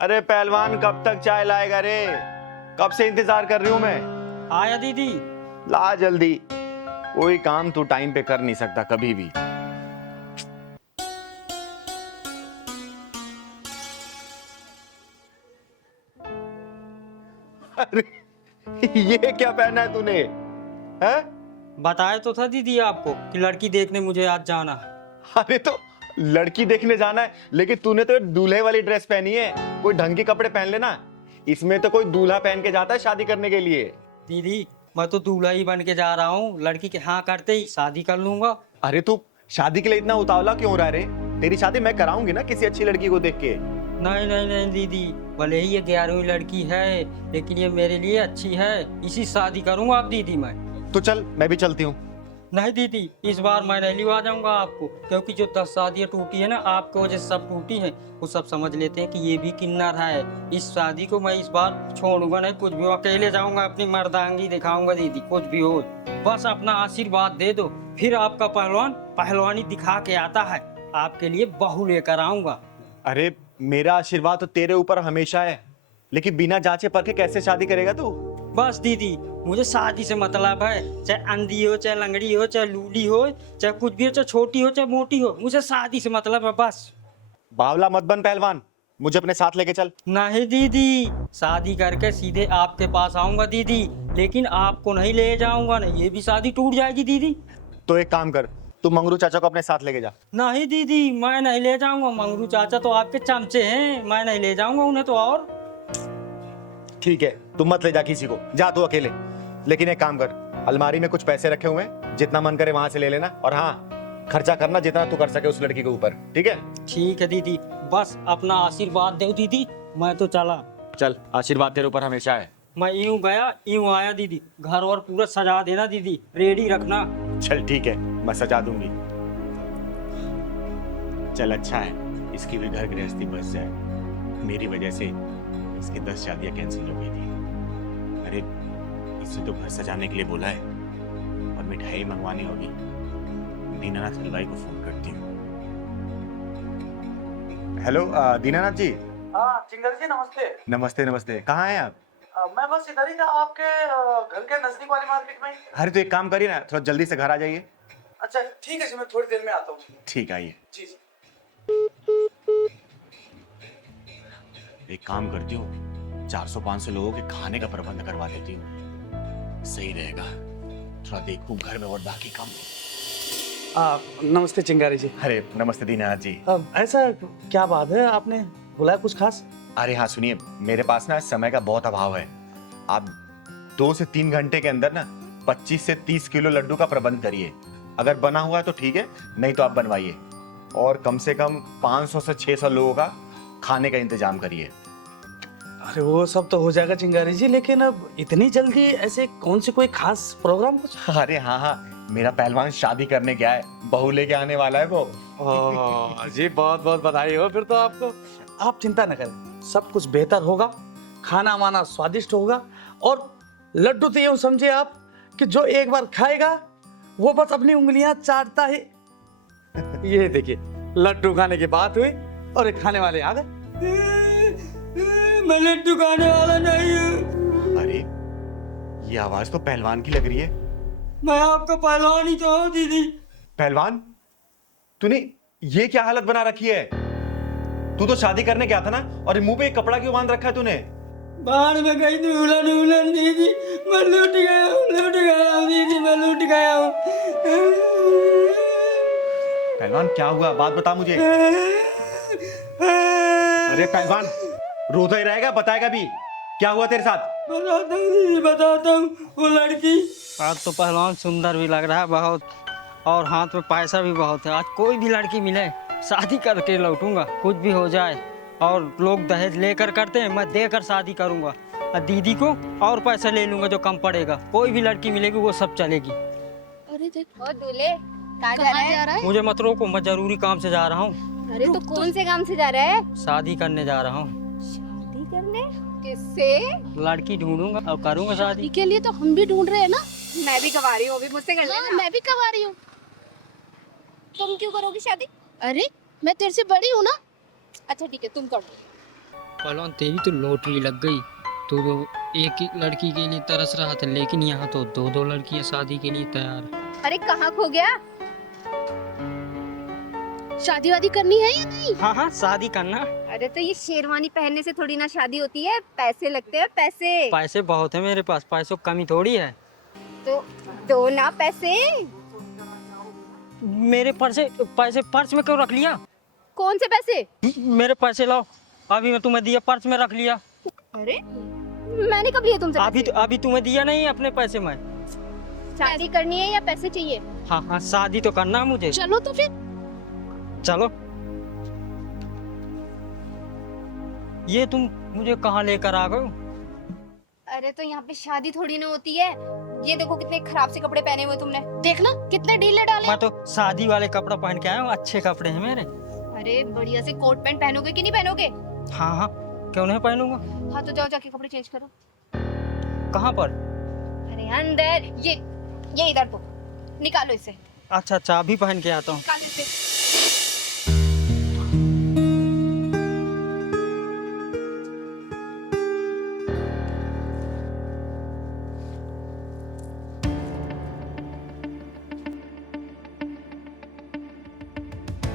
अरे पहलवान कब तक चाय लाएगा रे? कब से इंतजार कर रही हूं मैं। आया दीदी। ला जल्दी। कोई काम तू टाइम पे कर नहीं सकता कभी भी। अरे ये क्या पहना है तूने? हैं? बताया तो था दीदी आपको कि लड़की देखने मुझे आज जाना है। अरे तो लड़की देखने जाना है, लेकिन तूने तो दूल्हे वाली ड्रेस पहनी है। कोई ढंग के कपड़े पहन लेना। इसमें तो कोई दूल्हा पहन के जाता है शादी करने के लिए। दीदी मैं तो दूल्हा ही बन के जा रहा हूँ, लड़की के हाँ करते ही शादी कर लूंगा। अरे तू शादी के लिए इतना उतावला क्यों हो रहा है रे? तेरी शादी मैं कराऊंगी ना किसी अच्छी लड़की को देख के। नहीं नहीं नहीं दीदी, भले ही ये 11वीं लड़की है लेकिन ये मेरे लिए अच्छी है, इसी शादी करूंगा आप दीदी मैं। तो चल मैं भी चलती हूँ। नहीं दीदी, इस बार मैं नहीं लिवा जाऊंगा आपको, क्योंकि जो 10 शादियां टूटी है ना आपकी वजह से सब टूटी है। वो सब समझ लेते हैं कि ये भी किन्नर है। इस शादी को मैं इस बार छोड़ूंगा नहीं, कुछ भी हो अकेले जाऊंगा, अपनी मर्दांगी दिखाऊंगा दीदी, कुछ भी हो बस अपना आशीर्वाद दे दो। फिर आपका पहलवान पहलवानी दिखा के आता है, आपके लिए बहू लेकर आऊंगा। अरे मेरा आशीर्वाद तो तेरे ऊपर हमेशा है, लेकिन बिना जांचे परखे कैसे शादी करेगा तू? बस दीदी मुझे शादी से मतलब है, चाहे अंधी हो, चाहे लंगड़ी हो, चाहे लूली हो, चाहे कुछ भी हो, चाहे छोटी हो, चाहे मोटी हो, मुझे शादी से मतलब है बस। बावला मत बन पहलवान, मुझे अपने साथ लेके चल। नहीं दीदी, शादी करके सीधे आपके पास आऊंगा दीदी, लेकिन आपको नहीं ले जाऊंगा ना, ये भी शादी टूट जाएगी दीदी। तो एक काम कर, तू मंगरू चाचा को अपने साथ लेके जा। नहीं दीदी मैं नहीं ले जाऊंगा, मंगरू चाचा तो आपके चमचे हैं, मैं नहीं ले जाऊंगा उन्हें तो। और ठीक है, तू मत ले जा किसी को, जा तू अकेले। लेकिन एक काम कर, अलमारी में कुछ पैसे रखे हुए हैं, जितना मन करे वहां से ले लेना, और हाँ खर्चा करना जितना तू कर सके उस लड़की के ऊपर, ठीक है? ठीक है दीदी, बस अपना आशीर्वाद दो दीदी, मैं तो चला। चल, आशीर्वाद तेरे ऊपर हमेशा है। मैं यूं गया यूं आया दीदी, घर और पूरा सजा देना दीदी, रेडी रखना। चल ठीक है, मैं सजा दूंगी। चल अच्छा है, इसकी भी घर गृहस्थी बच जाए। मेरी वजह से इसकी 10 शादियां कैंसिल हो गई थी। अरे इसे तो घर सजाने के लिए बोला है, और मिठाई मंगवानी होगी। दीनानाथ हलवाई को फोन करती हूँ। हेलो दीनानाथ जी। हाँ चिंगर जी नमस्ते। नमस्ते नमस्ते, कहाँ हैं आप? मैं बस इधर ही था, आपके घर के नजदीक वाली मार्केट में। अरे तो एक काम करिए ना, थोड़ा जल्दी से घर आ जाइए। अच्छा ठीक है जी, मैं थोड़ी देर में आता हूँ। ठीक, आइए। जी जी। एक काम करती हूँ, 400-500 लोगों के खाने का प्रबंध करवा देती हूँ, सही रहेगा। थोड़ा देखूं घर में और बाकी काम। नमस्ते चिंगारी जी। अरे नमस्ते दीनानाथ जी। ऐसा क्या बात है, आपने बुलाया कुछ खास? अरे हाँ सुनिए, मेरे पास ना समय का बहुत अभाव है। आप 2 से 3 घंटे के अंदर ना 25 से 30 किलो लड्डू का प्रबंध करिए। अगर बना हुआ है तो ठीक है, नहीं तो आप बनवाइए। और कम से कम 500 से 600 लोगों का खाने का इंतजाम करिए। अरे वो सब तो हो जाएगा चिंगारी जी, लेकिन अब इतनी जल्दी ऐसे कौन सी कोई खास प्रोग्राम कुछ? अरे हाँ हाँ, मेरा पहलवान शादी करने गया है, बहू लेके आने वाला है वो। जी बहुत बहुत बधाई हो फिर तो आपको। आप चिंता न करें, सब कुछ बेहतर होगा, खाना वाना स्वादिष्ट होगा, और लड्डू तो यूं समझिए आप कि जो एक बार खाएगा वो बस अपनी उंगलियां चाटता ही। ये देखिए, लड्डू खाने की बात हुई और ये खाने वाले आ गए। मैं लड्डू खाने वाला नहीं हूँ। अरे ये आवाज तो पहलवान की लग रही है। मैं आपका पहलवान ही तो हूँ दीदी। पहलवान, तूने ये क्या हालत बना रखी है? तू तो शादी करने गया था ना, और ये मुंह पे एक कपड़ा क्यों बांध रखा है तूने? बाहर में गई दुल्हन उल्हन दीदी, मैं लूट गया हूँ दीदी, मैं लूट गया हूँ। पहलवान क्या हुआ, बात बता मुझे। अरे पहलवान, रोता ही रहेगा, बताएगा भी? क्या हुआ तेरे साथ? बताता हूँ दीदी, बताता हूँ। वो लड़की आज तो पहलवान सुंदर भी लग रहा है बहुत, और हाथ में पैसा भी बहुत है। आज कोई भी लड़की मिले शादी करके लौटूंगा, कुछ भी हो जाए। और लोग दहेज लेकर करते हैं, मैं देकर शादी करूंगा। और दीदी को और पैसा ले लूंगा जो कम पड़ेगा। कोई भी लड़की मिलेगी वो सब चलेगी। अरे देखो दूल्हे कहाँ जा रहा है? मुझे मत रोको, मैं जरूरी काम से जा रहा हूँ। अरे तो कौन से काम से जा रहा है? शादी करने जा रहा हूँ। शादी करने? किससे? लड़की ढूंढूंगा और करूंगा शादी। के लिए तो हम भी ढूंढ रहे हैं ना। मैं भी कवा रही हूँ, अभी मुझसे कर लेना। मैं भी कवा रही हूँ। तुम क्यों करोगी शादी? अरे मैं तेरे से बड़ी हूँ ना। अच्छा ठीक है, तुम कर दो। पहलवान तेरी तो लॉटरी लग गई। तो एक ही लड़की के लिए तरस रहा था, लेकिन यहाँ तो दो दो लड़कियां शादी के लिए तैयार है। अरे कहाँ खो गया? शादी वादी करनी है या नहीं? हाँ हाँ, शादी करना। अरे तो ये शेरवानी पहनने से थोड़ी ना शादी होती है, पैसे लगते हैं पैसे। पैसे बहुत है मेरे पास, पैसों की कमी थोड़ी है। तो दो ना पैसे। मेरे पैसे पर्स में क्यों रख लिया? कौन से पैसे? मेरे पैसे लाओ, अभी मैं तुम्हें दिया, पर्स में रख लिया। अरे मैंने कब लिए तुमसे पैसे? अभी तुम्हें दिया नहीं अपने पैसे में। शादी करनी है या पैसे चाहिए? हाँ हाँ, शादी तो करना है मुझे। चलो तो फिर। चलो। ये तुम मुझे कहाँ लेकर आ गए? अरे तो यहाँ पे शादी थोड़ी ना होती है। ये देखो कितने खराब से कपड़े पहने हुए तुमने। देखना कितने ढीले डाले। मैं तो शादी वाले कपड़ा पहन के आया हूँ, अच्छे कपड़े हैं मेरे। अरे बढ़िया से कोट पैंट पहनोगे कि नहीं पहनोगे? हाँ हाँ, क्यों नहीं पहनूंगा। हाँ तो जाओ जाके कपड़े चेंज करो। कहाँ पर? अरे अंदर, ये इधर तो निकालो इसे। अच्छा अच्छा, अभी पहन के आता हूँ। निकालो इसे।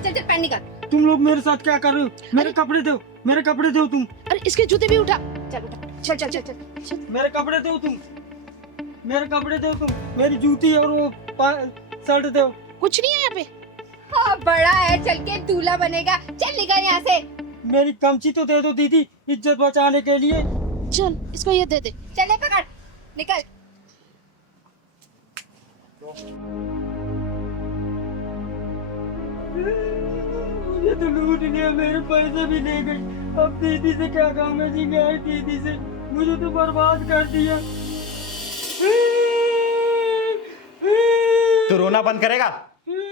चल चल पैंट निकाल। तुम लोग मेरे साथ क्या कर रहे हो? मेरे कपड़े दो, मेरे कपड़े दो तुम। अरे इसके जूते भी उठा। चल उठा, चल चल चल चल चल। मेरे कपड़े दो तुम, मेरे कपड़े दो तुम, मेरी जूती और वो शर्ट दो। कुछ नहीं है यहाँ पे। हाँ बड़ा है, चल के दूल्हा बनेगा। चल निकल यहाँ से। मेरी कमची तो दे दो दीदी, इज्जत बचाने के लिए। चल इसको ये दे दे। चल पकड़, निकल। मुझे तो लूट लिया, मेरे पैसे भी ले गए। अब दीदी से क्या काम है जी, गए दीदी से, मुझे तो बर्बाद कर दिया। तू रोना बंद करेगा?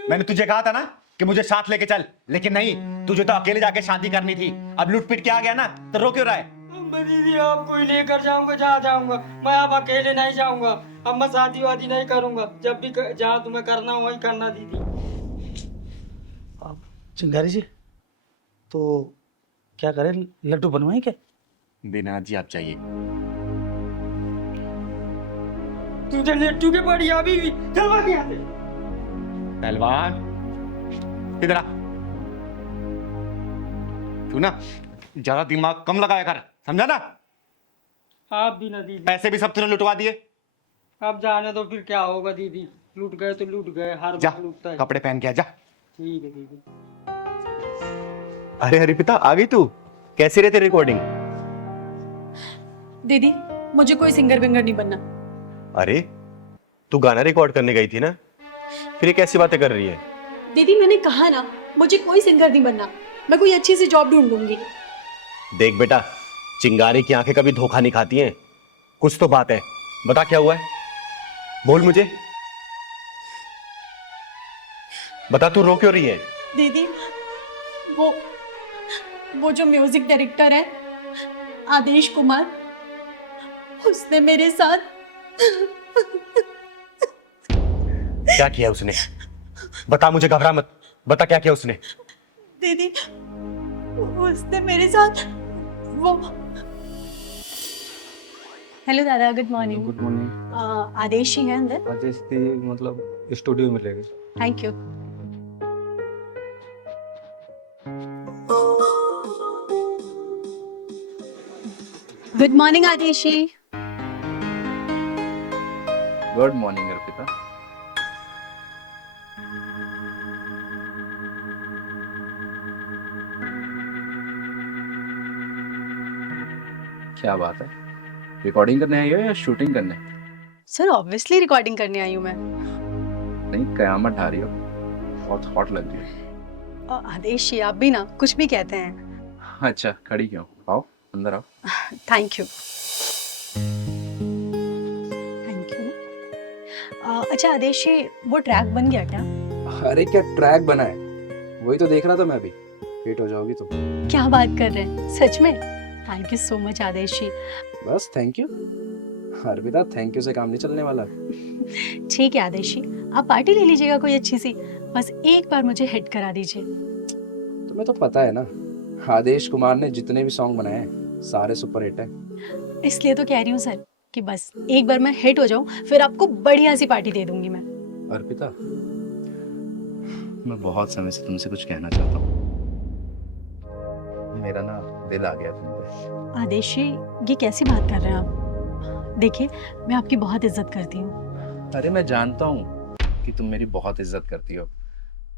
मैंने तुझे कहा था ना कि मुझे साथ लेके चल, लेकिन नहीं, तुझे तो अकेले जाके शादी करनी थी। अब लूट पीट के आ गया ना, तो रो क्यों रहा है? मैं दीदी आपको ही लेकर जाऊंगा, जहाँ जाऊंगा। मैं अब अकेले नहीं जाऊंगा। अब मैं शादी वादी नहीं करूंगा। जब भी जहाँ तुम्हें करना हो वही करना दीदी। चिंगारी जी, तो क्या करें, लड्डू बनवाएं क्या? दीनानाथ जी आप चाहिए। तुझे लट्टू के पड़ी अभी भी, चलवा के यहाँ से। पहलवान इधर आ। तू ना ज्यादा दिमाग कम लगाया कर, समझा ना? आप भी ना दीदी। पैसे भी सब तूने लुटवा दिए। अब जाने दो, फिर क्या होगा दीदी। लूट गए तो लूट गए, हर जा बार लूटता है। कपड़े पहन के आ जा। ठीक है दीदी। अरे हरिपिता आ गई तू? कैसी रहती रिकॉर्डिंग? दीदी मुझे कोई सिंगर विंगर नहीं बनना। अरे तू गाना रिकॉर्ड करने गई थी ना, फिर ये कैसी बातें कर रही है? दीदी मैंने कहा ना, मुझे कोई सिंगर नहीं बनना। मैं कोई अच्छी सी जॉब ढूंढूंगी। देख बेटा, चिंगारी की आंखें कभी धोखा नहीं खाती हैं। कुछ तो बात है, बता क्या हुआ है? बोल मुझे, बता तू रो क्यों रही है? दीदी वो जो म्यूजिक डायरेक्टर है आदेश कुमार, उसने मेरे साथ क्या किया उसने? बता मुझे, घबरा मत, बता क्या किया उसने? दीदी उसने मेरे साथ वो। हेलो दादा, good morning. Good morning. Adesh ही है अंदर? आदेश थी मतलब स्टूडियो में ले गए। Thank you. Good morning Adesh ji. Good morning Arpita. क्या बात है, रिकॉर्डिंग करने आई हो या शूटिंग करने? सर ऑब्वियसली रिकॉर्डिंग करने आई हूँ मैं। नहीं, कयामत ढा रही हो, बहुत हॉट लग रही हो। आदेश जी आप भी ना कुछ भी कहते हैं। अच्छा खड़ी क्यों? आओ अंदर आओ। Thank you. Thank you. अच्छा आदेश जी, वो ट्रैक बन गया क्या? अरे क्या ट्रैक बना है, वही तो देख रहा था मैं अभी। वेट हो जाओगी तो। क्या बात कर रहे हैं, सच में? थैंक यू सो मच आदेश जी। बस thank you Arpita, thank you से काम नहीं चलने वाला। ठीक है आदेश जी, आप पार्टी ले लीजिएगा कोई अच्छी सी, बस एक बार मुझे हिट करा दीजिए। तुम्हें तो पता है ना, आदेश कुमार ने जितने भी सॉन्ग बनाए हैं सारे सुपर हिट है। इसलिए तो कह रही हूँ सर कि बस एक बार मैं हिट हो जाऊं, फिर आपको बढ़िया सी पार्टी दे दूंगी मैं। अर्पिता, मैं बहुत समय से तुमसे कुछ कहना चाहता हूँ। मेरा ना दिल आ गया तुम पे। आदेश जी, ये कैसी बात कर रहे हैं आप? देखिए, मैं आपकी बहुत इज्जत करती हूँ। अरे मैं जानता हूँ कि तुम मेरी बहुत इज्जत करती हो।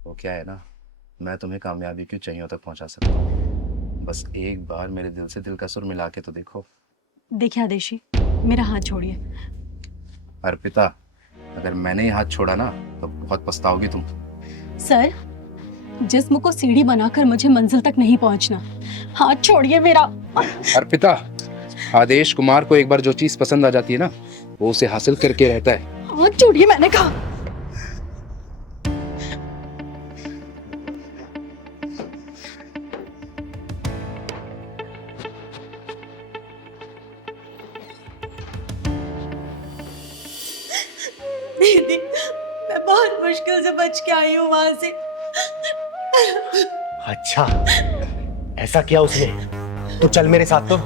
वो क्या है ना, मैं तुम्हें कामयाबी की ऊंचाइयों तक पहुंचा सकता हूँ। बस एक बार मेरे दिल से दिल का सुर मिला के तो देखो। देखिए आदेश जी, मेरा हाथ छोड़िए। अर्पिता, अगर मैंने ये हाथ छोड़ा ना तो बहुत पछताओगी तुम। सर, जिस्म को सीढ़ी बनाकर मुझे मंजिल तक नहीं पहुंचना। हाथ छोड़िए मेरा। अर्पिता, आदेश कुमार को एक बार जो चीज पसंद आ जाती है ना, वो उसे हासिल करके रहता है। हाथ छोड़िए, मैंने कहा। दीदी, मैं बहुत मुश्किल से बच के आई हूँ वहां से। अच्छा, ऐसा किया उसने? तो चल मेरे साथ। तो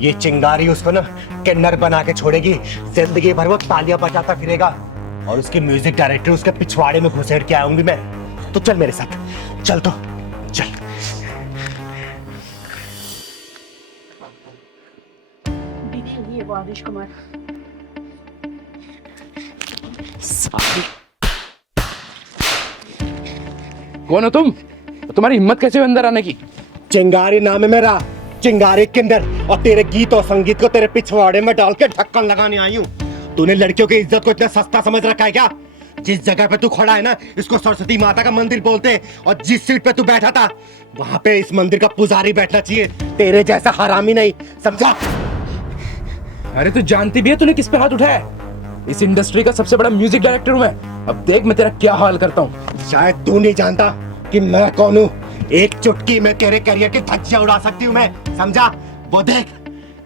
ये चिंगारी उसको ना किन्नर बना के छोड़ेगी। जिंदगी भर वो तालियां बजाता फिरेगा और उसके म्यूजिक डायरेक्टर उसके पिछवाड़े में घुसेड़ के आऊंगी मैं। तो चल मेरे साथ, चल तो चल। दीदी, ये वो आदेश कुमार। कौन हो तुम? तुम्हारी हिम्मत कैसे हुई अंदर आने की? चिंगारी नाम है मेरा, चिंगारी किन्नर। और तेरे गीत और संगीत को तेरे पिछवाड़े में डाल के ढक्कन लगाने आई हूँ। तूने लड़कियों की इज्जत को इतना सस्ता समझ रखा है क्या? जिस जगह पे तू खड़ा है ना, इसको सरस्वती माता का मंदिर बोलते हैं। और जिस सीट पे तू बैठा था, वहां पे इस मंदिर का पुजारी बैठना चाहिए, तेरे जैसा हरामी नहीं, समझा? अरे तू जानती भी है तूने किस पे हाथ उठाया है? इस इंडस्ट्री का सबसे बड़ा म्यूजिक डायरेक्टर हूं मैं। अब देख मैं तेरा क्या हाल करता हूँ। शायद तू नहीं जानता कि मैं कौन हूँ। एक चुटकी में तेरे करियर की धज्जियां उड़ा सकती हूँ मैं, समझा? वो देख,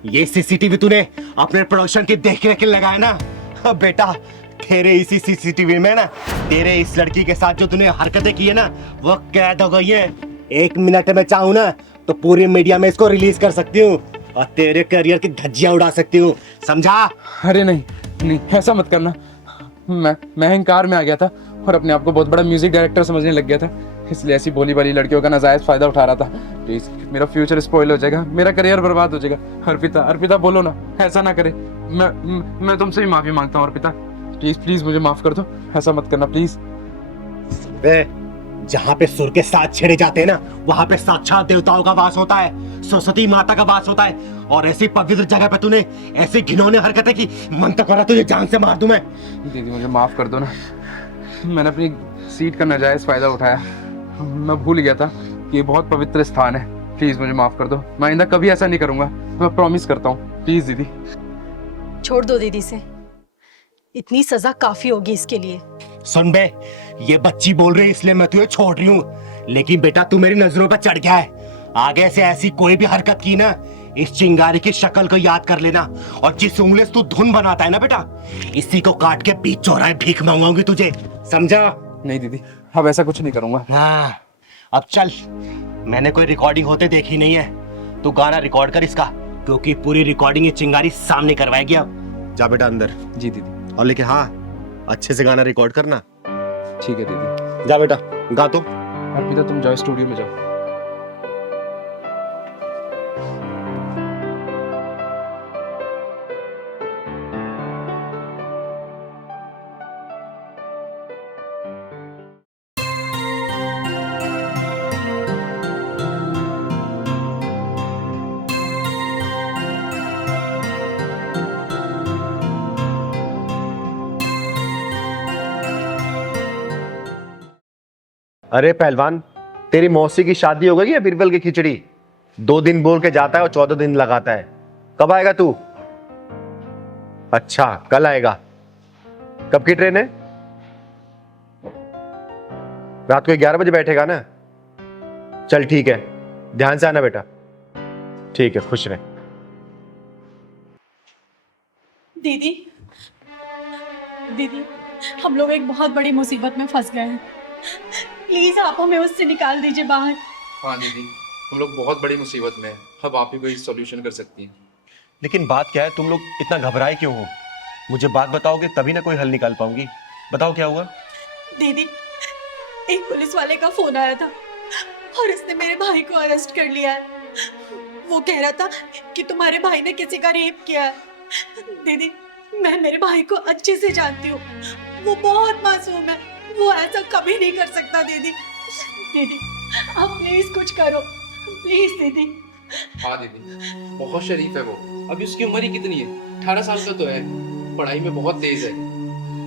ये सीसीटीवी तूने अपने प्रोडक्शन की देख रेख लगाया ना। अब बेटा, तेरे इसी सीसीटीवी में ना तेरे इस लड़की के साथ जो तूने हरकतें की है ना, वो कैद हो गई है। 1 मिनट में चाहूँ ना तो पूरी मीडिया में इसको रिलीज कर सकती हूँ और तेरे करियर की धज्जियां उड़ा सकती हूँ, समझा? अरे नहीं नहीं, ऐसा मत करना। मैं अहंकार में आ गया था और अपने आप को बहुत बड़ा म्यूजिक डायरेक्टर समझने लग गया था, इसलिए ऐसी भोली भाली लड़कियों का नाजायज फायदा उठा रहा था। प्लीज, मेरा फ्यूचर स्पॉइल हो जाएगा, मेरा करियर बर्बाद हो जाएगा। अर्पिता, अर्पिता बोलो ना, ऐसा ना करे। मैं तुमसे भी माफी मांगता हूँ अर्पिता। प्लीज प्लीज मुझे माफ कर दो, ऐसा मत करना प्लीज। जहाँ पे सुर के साथ छेड़े जाते हैं ना, वहाँ पे साक्षात देवताओं का वास होता है, सरस्वती माता का वास होता है। और ऐसी पवित्र जगह पे तूने ऐसी घिनौनी हरकतें की, मन तो करा तुझे जान से मार दूं मैं। दीदी मुझे माफ कर दो ना, मैंने अपनी सीट का नाजायज फायदा उठाया। मैं भूल गया था कि ये बहुत पवित्र स्थान है। प्लीज मुझे माफ कर दो, मैं आइंदा कभी ऐसा नहीं करूंगा, मैं प्रॉमिस करता हूँ। प्लीज दीदी। छोड़ दो दीदी से, इतनी सजा काफी होगी इसके लिए। सुन बे, ये बच्ची बोल रही है इसलिए मैं तुझे छोड़ रही हूँ, लेकिन बेटा तू मेरी नजरों पर चढ़ गया है। आगे से ऐसी कोई भी हरकत की ना, इस चिंगारी की शक्ल को याद कर लेना। और जिस उंगली से तू धुन बनाता है ना बेटा, इसी को काट के बीच चौराहे भीख मांगूंगी तुझे, समझा? नहीं दीदी, अब ऐसा कुछ नहीं करूंगा। हाँ, अब चल। मैंने कोई रिकॉर्डिंग होते देखी नहीं है, तू गाना रिकॉर्ड कर इसका, क्योंकि पूरी रिकॉर्डिंग ये चिंगारी सामने करवाएगी। अब जा बेटा अंदर। जी दीदी। और लेकिन हाँ, अच्छे से गाना रिकॉर्ड करना। ठीक है दीदी। जा बेटा, गा तो। अर्पिता तुम जाओ स्टूडियो में जाओ। अरे पहलवान, तेरी मौसी की शादी हो गई है बीरबल की खिचड़ी? 2 दिन बोल के जाता है और 14 दिन लगाता है। कब आएगा तू? अच्छा, कल आएगा। कब की ट्रेन है? रात को 11 बजे बैठेगा ना? चल ठीक है, ध्यान से आना बेटा। ठीक है, खुश रहे। दीदी, दीदी, हम लोग एक बहुत बड़ी मुसीबत में फंस गए हैं। प्लीज आप हमें उससे निकाल दीजिए बाहर। हाँ दीदी, हम लोग बहुत बड़ी मुसीबत में हैं। अब आप ही कोई सॉल्यूशन कर सकती हैं। लेकिन बात क्या है, तुम लोग इतना घबराए क्यों हो? मुझे बात बताओगे तभी ना कोई हल निकाल पाऊंगी। बताओ क्या हुआ? दीदी, एक पुलिस वाले का फोन आया था और उसने मेरे भाई को अरेस्ट कर लिया है। वो कह रहा था कि तुम्हारे भाई ने किसी का रेप किया है। दीदी, मैं मेरे भाई को अच्छे से जानती हूँ, वो बहुत मासूम है, वो ऐसा कभी नहीं कर सकता। दीदी, दीदी आप प्लीज कुछ करो, प्लीज दीदी। हाँ दीदी, बहुत शरीफ है वो। अभी उसकी उम्र ही कितनी है? 18 साल का तो है। पढ़ाई में बहुत तेज है।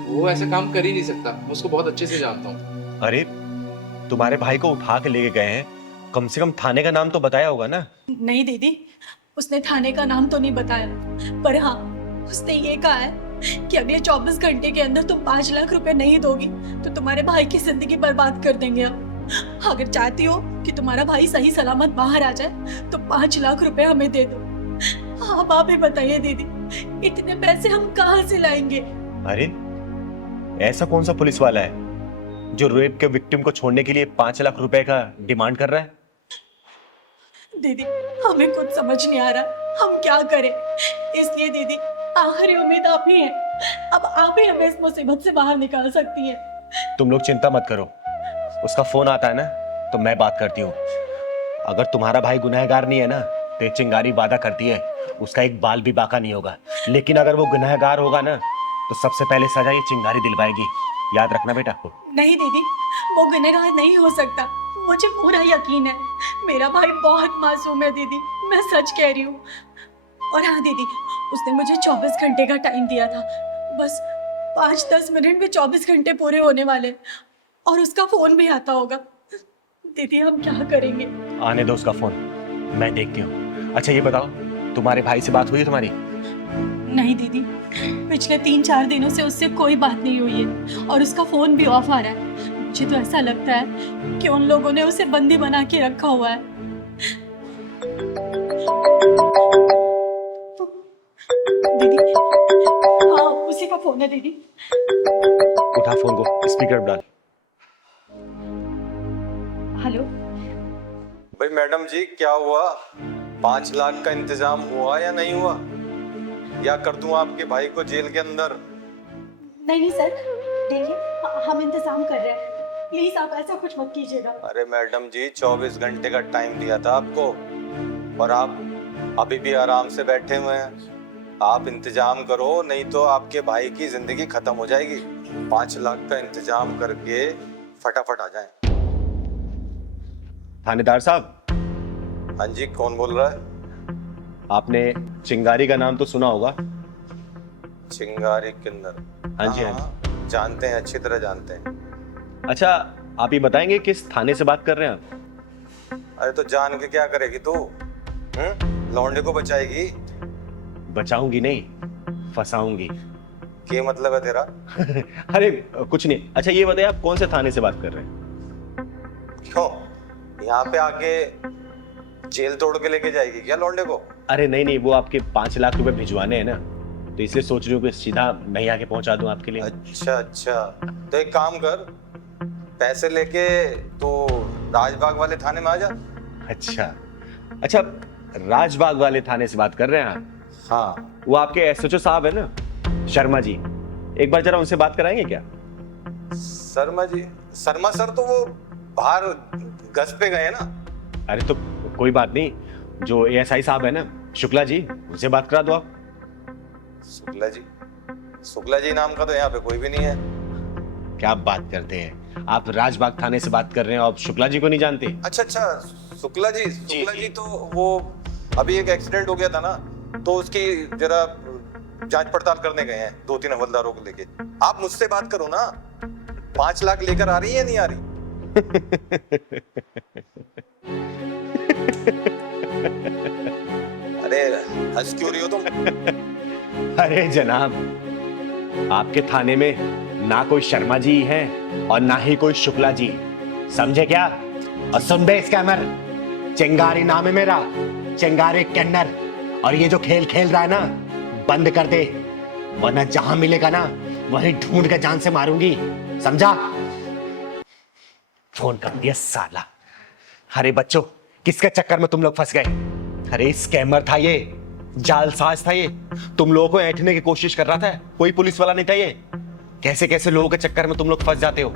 वो ऐसा काम कर ही नहीं सकता। मैं उसको बहुत अच्छे से जानता हूँ। अरे तुम्हारे भाई को उठा के लेके गए हैं, कम से कम थाने का नाम तो बताया होगा ना? नहीं दीदी, उसने थाने का नाम तो नहीं बताया, पर हाँ उसने ये कहा है कि अगले 24 घंटे के अंदर तुम 5 लाख रुपए नहीं दोगी तो तुम्हारे भाई की जिंदगी बर्बाद कर देंगे। अब अगर चाहती हो कि तुम्हारा भाई सही सलामत बाहर आ जाए तो 5 लाख रुपए हमें दे दो। आप ही बताइए दीदी, इतने पैसे हम कहाँ से लाएंगे? अरे ऐसा कौन सा पुलिस वाला है जो रेप के विक्टिम को छोड़ने के लिए 5 लाख रुपए का डिमांड कर रहा है? दीदी हमें कुछ समझ नहीं आ रहा, हम क्या करें। इसलिए दीदी आखिरी उम्मीद आप ही है, अब आप ही हमें इस मुसीबत से बाहर निकाल सकती हैं। तुम लोग चिंता मत करो, उसका फोन आता है ना तो मैं बात करती हूँ। अगर तुम्हारा भाई गुनहगार नहीं है ना तो ये चिंगारी वादा करती है उसका एक बाल भी बाका नहीं होगा, लेकिन अगर वो गुनहगार होगा ना तो सबसे पहले सजा ये चिंगारी दिलवाएगी। याद रखना बेटा। नहीं दीदी, वो गुनहगार नहीं हो सकता, मुझे पूरा यकीन है। मेरा भाई बहुत मासूम है दीदी, मैं सच कह रही हूँ। और हाँ दीदी, उसने मुझे 24 घंटे का टाइम दिया था, बस 5-10 मिनट में 24 घंटे पूरे होने वाले और उसका फोन भी आता होगा। दीदी हम क्या करेंगे? आने दो उसका फोन, मैं देखती हूँ। अच्छा ये बताओ, तुम्हारे भाई से बात हुई है तुम्हारी? नहीं दीदी, पिछले 3-4 दिनों से उससे कोई बात नहीं हुई है और उसका फोन भी ऑफ आ रहा है। मुझे तो ऐसा लगता है कि उन लोगों ने उसे बंदी बना के रखा हुआ है। दीदी, हाँ उसी का फोन है दीदी। उठा फोन को, स्पीकर पर डाल। हेलो। भाई मैडम जी, क्या हुआ? 5 लाख का इंतजाम हुआ या नहीं हुआ? या कर दूं आपके भाई को जेल के अंदर? नहीं सर, देखिए हम इंतजाम कर रहे हैं, प्लीज आप ऐसा कुछ मत कीजिएगा। अरे मैडम जी, 24 घंटे का टाइम दिया था आपको और आप अभी भी आराम से बैठे हुए हैं। आप इंतजाम करो, नहीं तो आपके भाई की जिंदगी खत्म हो जाएगी। 5 लाख का इंतजाम करके फटाफट आ जाएं। थानेदार साहब। हाँ जी, कौन बोल रहा है? आपने चिंगारी का नाम तो सुना होगा? चिंगारी किन्नर? हाँ जी, हाँ हाँ, जानते हैं, अच्छी तरह जानते हैं। अच्छा आप ये बताएंगे किस थाने से बात कर रहे हैं आप? अरे तो जान के क्या करेगी तू? लौंडे को बचाएगी? बचाऊंगी नहीं, फंसाऊंगी। क्या मतलब है तेरा? अरे कुछ नहीं। अच्छा ये बताइए, आप कौन से थाने से बात कर रहे हैं? क्यों, यहाँ पे आके जेल तोड़ के लेके जाएगी क्या लौंडे को? अरे नहीं नहीं, वो आपके 5 लाख रुपए भिजवाने हैं ना, तो इसलिए सोच रही हूँ कि सीधा मैं आके पहुंचा दूं आपके लिए। अच्छा अच्छा, तो एक काम कर, पैसे लेके तो राजबाग वाले थाने में आ जा। अच्छा, राजबाग वाले थाने से बात कर रहे हैं आप? हाँ। वो आपके एसएचओ साहब है ना, शर्मा जी, एक बार जरा उनसे बात कराएंगे क्या? शर्मा जी? शर्मा सर तो वो बाहर गश्त पे गए ना। अरे तो कोई बात नहीं, जो एएसआई साहब है ना, शुक्ला जी, उनसे बात करा दो आप। शुक्ला जी? शुक्ला जी नाम का तो यहाँ पे कोई भी नहीं है। क्या बात करते हैं आप? राजबाग थाने से बात कर रहे हैं और शुक्ला जी को नहीं जानते? अच्छा अच्छा, शुक्ला जी तो वो अभी एक एक्सीडेंट हो गया था ना, तो उसकी जरा जांच पड़ताल करने गए हैं 2-3 हवलदारों को लेके। आप मुझसे बात करो ना। 5 लाख लेकर आ रही है या नहीं आ रही? अरे हंस क्यों रही हो तुम? अरे जनाब, आपके थाने में ना कोई शर्मा जी है और ना ही कोई शुक्ला जी, समझे क्या? और सुन बे स्कैमर, चिंगारी नाम है मेरा, चिंगारी किन्नर। और ये जो खेल खेल रहा है ना, बंद कर दे, वरना जहां मिलेगा ना वहीं ढूंढ के जान से मारूंगी, समझा? फोन कर दिया साला। अरे बच्चों, किसके चक्कर में तुम लोग फंस गए? अरे स्कैमर था ये, जालसाज था ये, तुम लोगों को ऐंठने की कोशिश कर रहा था, कोई पुलिस वाला नहीं था ये। कैसे कैसे लोगों के चक्कर में तुम लोग फंस जाते हो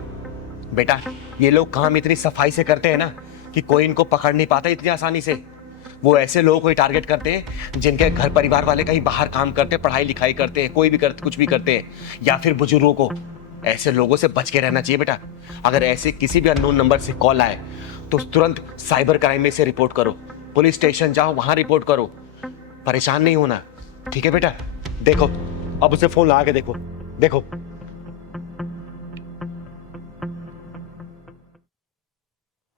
बेटा। ये लोग काम इतनी सफाई से करते हैं ना कि कोई इनको पकड़ नहीं पाता इतनी आसानी से। वो ऐसे लोगों को ही टारगेट करते हैं जिनके घर परिवार वाले कहीं बाहर काम करते हैं, पढ़ाई लिखाई करते हैं, कोई भी करते, कुछ भी करते हैं, या फिर बुजुर्गों को। ऐसे लोगों से बच के रहना चाहिए बेटा। अगर ऐसे किसी भी अननोन नंबर से कॉल आए तो तुरंत साइबर क्राइम में से रिपोर्ट करो, पुलिस स्टेशन जाओ, वहां रिपोर्ट करो। परेशान नहीं होना, ठीक है बेटा? देखो अब उसे फोन लगा के देखो, देखो।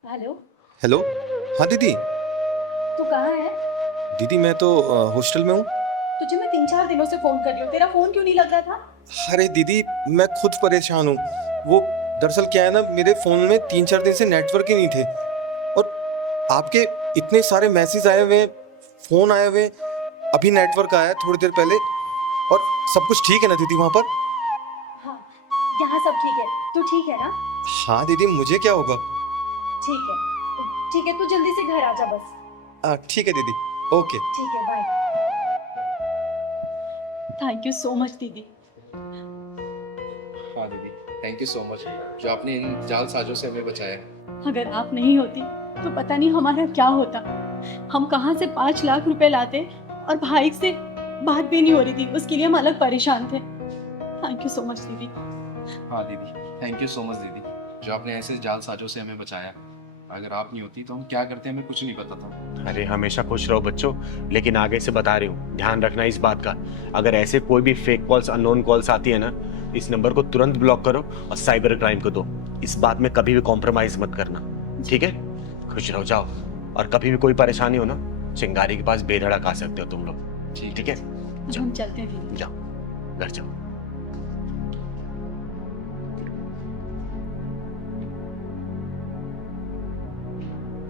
Hello, hello. हाँ दीदी। तू कहाँ है? दीदी मैं तो हॉस्टल में हूँ। तुझे मैं 3-4 दिनों से फोन कर रही हूँ, तेरा फोन क्यों नहीं लग रहा था? अरे दीदी मैं खुद परेशान हूँ। वो दरअसल क्या है ना, मेरे फ़ोन में 3-4 दिन से नेटवर्क ही नहीं थे, और आपके इतने सारे मैसेज आए हुए, फ़ोन आए हुए, अभी नेटवर्क आया थोड़ी देर पहले। और सब कुछ ठीक है ना दीदी वहाँ पर? हाँ, यहाँ सब ठीक है। तू ठीक है ना? हाँ दीदी, मुझे क्या होगा? ठीक है, ठीक है, तू जल्दी से घर आ जा बस। ठीक है दीदी, ओके। ठीक है, bye. Thank you so much दीदी। हाँ दीदी, थैंक यू सो मच जो आपने इन जालसाजों से हमें बचाया। अगर आप नहीं होती तो पता नहीं हमारा क्या होता। हम कहाँ से 5 लाख रुपए लाते, और भाई से बात भी नहीं हो रही थी, उसके लिए हम अलग परेशान थे। थैंक यू सो मच दीदी। हाँ दीदी, थैंक यू सो मच दीदी जो आपने ऐसे जालसाजों से हमें बचाया। अगर आप नहीं होती तो हम क्या करते हमें कुछ नहीं पता था। अरे हमेशा खुश रहो बच्चों, लेकिन आगे से बता रही हूँ ध्यान रखना इस बात का। अगर ऐसे कोई भी फेक कॉल्स, अननोन कॉल्स आती है ना, इस नंबर को तुरंत ब्लॉक करो और साइबर क्राइम को दो। इस बात में कभी भी कॉम्प्रोमाइज मत करना, ठीक है? खुश रहो, जाओ। और कभी भी कोई परेशानी हो ना, चिंगारी के पास बेधड़क आ सकते हो तुम लोग, ठीक है? हम चलते हैं दीदी। जाओ, घर जाओ।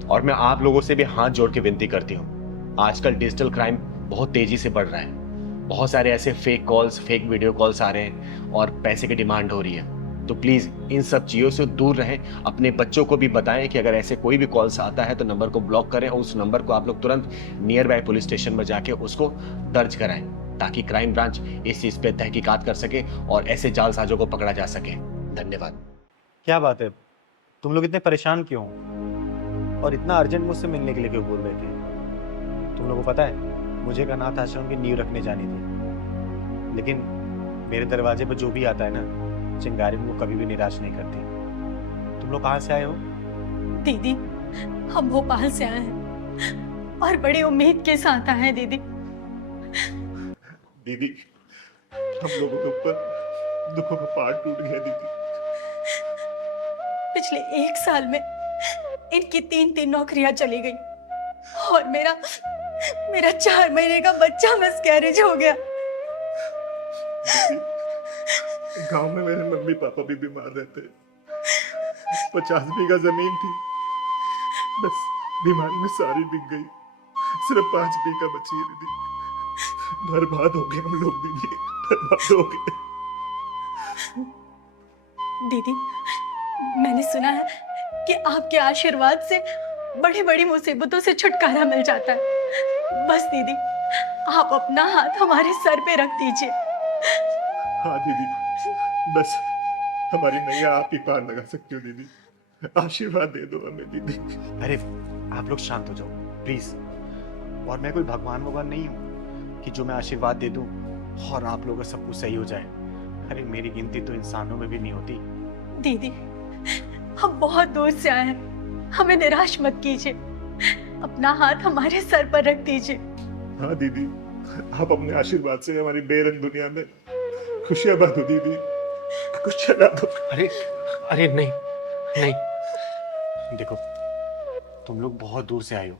और मैं आप लोगों से भी हाथ जोड़ के विनती करती हूँ, आजकल डिजिटल क्राइम बहुत तेजी से बढ़ रहा है। बहुत सारे ऐसे fake calls, fake video calls आ रहे हैं और पैसे की डिमांड हो रही है। तो प्लीज इन सब चीजों से दूर रहें। अपने बच्चों को भी बताएं कि अगर ऐसे कोई भी कॉल्स आता है तो नंबर को ब्लॉक करें, और उस नंबर को आप लोग तुरंत नियर बाय पुलिस स्टेशन में जाके उसको दर्ज कराएं, ताकि क्राइम ब्रांच इस चीज पे तहकीकात कर सके और ऐसे जालसाजों को पकड़ा जा सके। धन्यवाद। क्या बात है, तुम लोग इतने परेशान क्यों हो और इतना अर्जेंट मुझसे मिलने के लिए क्यों बोल रहे थे? तुम लोगों को पता है मुझे एक अनाथ आश्रम की नींव रखने जानी थी, लेकिन मेरे दरवाजे पर जो भी आता है ना, चिंगारी को कभी भी निराश नहीं करती। तुम लोग कहाँ से आए हो? दीदी, हम भोपाल से आए हैं और बड़ी उम्मीद के साथ आए हैं दीदी। दीदी, हम लोगों के ऊपर दुखों का पहाड़ टूट गया दीदी। पिछले 1 साल में इनकी 3 नौकरियां चली गई, और मेरा 4 महीने का बच्चा मिसकैरेज हो गया। गांव में मेरे मम्मी पापा भी बीमार रहते, 50 बीघा जमीन थी, बस बीमारी में सारी बिक गई, सिर्फ 5 बीघा बची है दीदी। बर्बाद हो गए हम लोग दीदी, बर्बाद हो गए। दीदी, मैंने सुना है कि आपके आशीर्वाद से बड़ी बड़ी मुसीबतों से छुटकारा मिल जाता है। बस दीदी, आप अपना हाथ हमारे सर पे रख दीजिए। हाँ दीदी, बस हमारी नैया आप ही पार लगा सकती हो दीदी, आशीर्वाद दे दो हमें दीदी। अरे आप लोग शांत हो जाओ प्लीज। और मैं कोई भगवान नहीं हूँ कि जो मैं आशीर्वाद दे दूं और आप लोगों का सब कुछ सही हो जाए। अरे मेरी गिनती तो इंसानों में भी नहीं होती। दीदी, हम बहुत दूर से आए हैं, हमें निराश मत कीजिए, अपना हाथ हमारे सर पर रख दीजिए। हाँ दीदी, आप अपने आशीर्वाद से हमारी बेरंग दुनिया में खुशियां बांटो दीदी, कुछ चला दो। अरे नहीं नहीं, देखो तुम लोग बहुत दूर से आए हो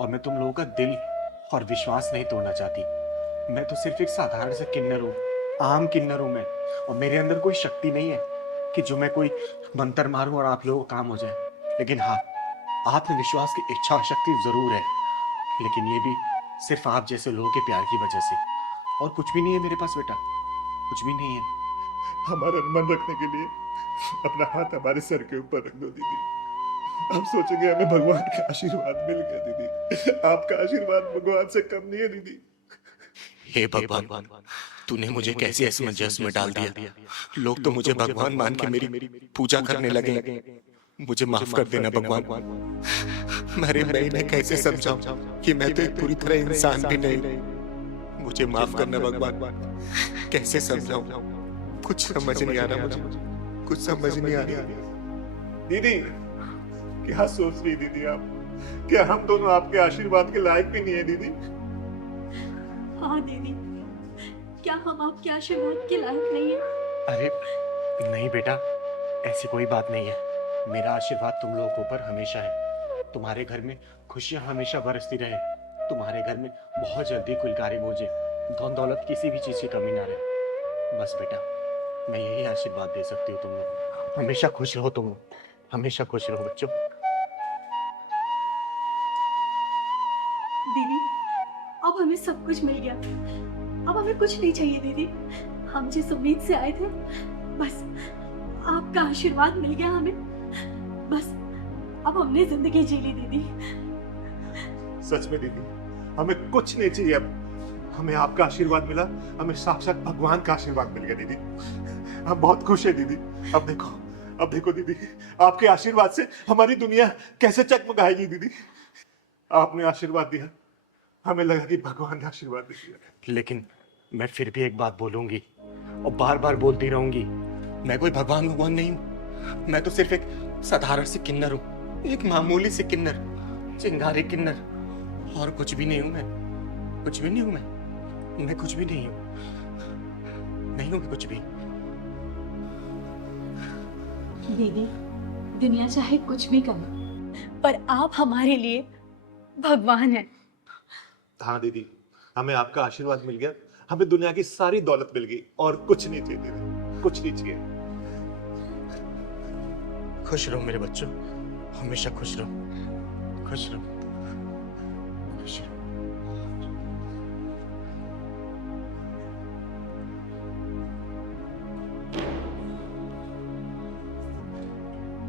और मैं तुम लोगों का दिल और विश्वास नहीं तोड़ना चाहती। मैं तो सिर्फ एक साधारण से किन्नर हूँ, आम किन्नर हूँ मैं, और मेरे अंदर कोई शक्ति नहीं है कि जो मैं कोई मंत्र मारूं और आप लोगों को काम हो जाए। लेकिन हाँ, आप में विश्वास की इच्छा शक्ति जरूर है, लेकिन ये भी सिर्फ आप जैसे लोगों के प्यार की वजह से, और कुछ भी नहीं है मेरे पास बेटा, कुछ भी नहीं है। हमारा मन रखने के लिए अपना हाथ हमारे सर के ऊपर रख दो दीदी। आप सोचेंगे हमें भगवान का आशीर्वाद मिल गया दीदी। आपका आशीर्वाद भगवान से कम नहीं है दीदी। हे भगवान, तूने मुझे कैसे असमंजस में डाल दिया। लोग तो मुझे भगवान मान के मेरी पूजा करने लगे। मुझे माफ कर देना भगवान। मैं इन्हें कैसे समझाऊं कि मैं तो एक पूरी तरह इंसान भी नहीं। मुझे माफ करना भगवान। कैसे समझाऊं, कुछ समझ नहीं आ रहा मुझे, कुछ समझ नहीं आ रहा। दीदी क्या सोच रही दीदी आप? क्या हम दोनों आपके आशीर्वाद के लायक भी नहीं है दीदी? हाँ दीदी, क्या हम आपके आशीर्वाद के लायक नहीं है? अरे नहीं बेटा, ऐसी कोई बात नहीं है। मेरा आशीर्वाद तुम लोगों के ऊपर हमेशा है। तुम्हारे घर में खुशियां हमेशा बरसती रहे। तुम्हारे घर में बहुत जल्दी कुलकारी बोझे, धन दौलत किसी भी चीज की कमी ना रहे। बस बेटा, मैं यही आशीर्वाद दे सकती हूँ तुम लोग। हमेशा खुश रहो तुम लोग, हमेशा खुश रहो बच्चों। दीदी, अब हमें सब कुछ मिल गया। अब हमें कुछ नहीं चाहिए दीदी। हम जिस उम्मीद से आए थे, बस आपका आशीर्वाद मिल गया हमें। बस अब हमने जिंदगी जी ली दीदी। सच में दीदी, हमें कुछ नहीं चाहिए अब। हमें आपका आशीर्वाद मिला, हमें साक्षात भगवान का आशीर्वाद मिल गया दीदी। हम बहुत खुश है दीदी। अब देखो दीदी, आपके आशीर्वाद से हमारी दुनिया कैसे चकमकाएगी दीदी। आपने आशीर्वाद दिया, हमें लगा कि भगवान ने आशीर्वाद दिया। लेकिन मैं फिर भी एक बात बोलूंगी और बार बार बोलती रहूंगी, मैं कोई भगवान नहीं हूँ। मैं तो सिर्फ एक साधारण सी किन्नर हूँ, एक मामूली सी किन्नर, चिंगारी किन्नर, और कुछ भी नहीं हूँ मैं। कुछ भी नहीं हूँ मैं कुछ भी नहीं हूँ, नहीं हूँ कुछ भी। दीदी, दुनिया चाहे कुछ भी करे, पर आप हमारे लिए भगवान हैं। हाँ दीदी, हमें आपका आशीर्वाद मिल गया। हमें दुनिया की सारी दौलत मिल गई और कुछ नहीं चाहिए दीदी, कुछ नहीं चाहिए। खुश रहो मेरे बच्चों, हमेशा खुश रहो, खुश रहो, खुश रहो।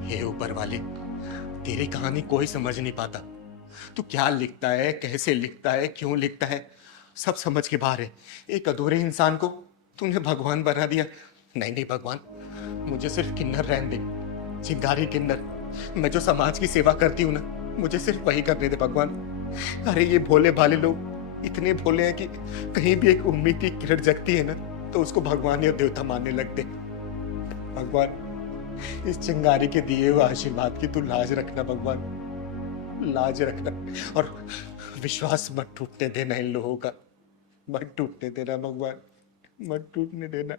हे ऊपर वाले, तेरी कहानी कोई समझ नहीं पाता। तू क्या लिखता है, कैसे लिखता है, क्यों लिखता है, सब समझ के बाहर है। एक अधूरे इंसान को तूने भगवान बना दिया। नहीं भगवान, मुझे सिर्फ किन्नर रहने दे, चिंगारी किन्नर। मैं जो समाज की सेवा करती हूँ ना, मुझे सिर्फ वही करने दे भगवान। अरे ये भोले भाले लोग इतने भोले हैं कि कहीं भी एक उम्मीद की किरण जगती है ना, तो उसको भगवान या देवता मानने लगते। भगवान, इस चिंगारी के दिए हुए आशीर्वाद की तू लाज रखना भगवान, लाज रखना। और विश्वास मत टूटने देना इन लोगों का, मत टूटने देना भगवान, मत टूटने देना।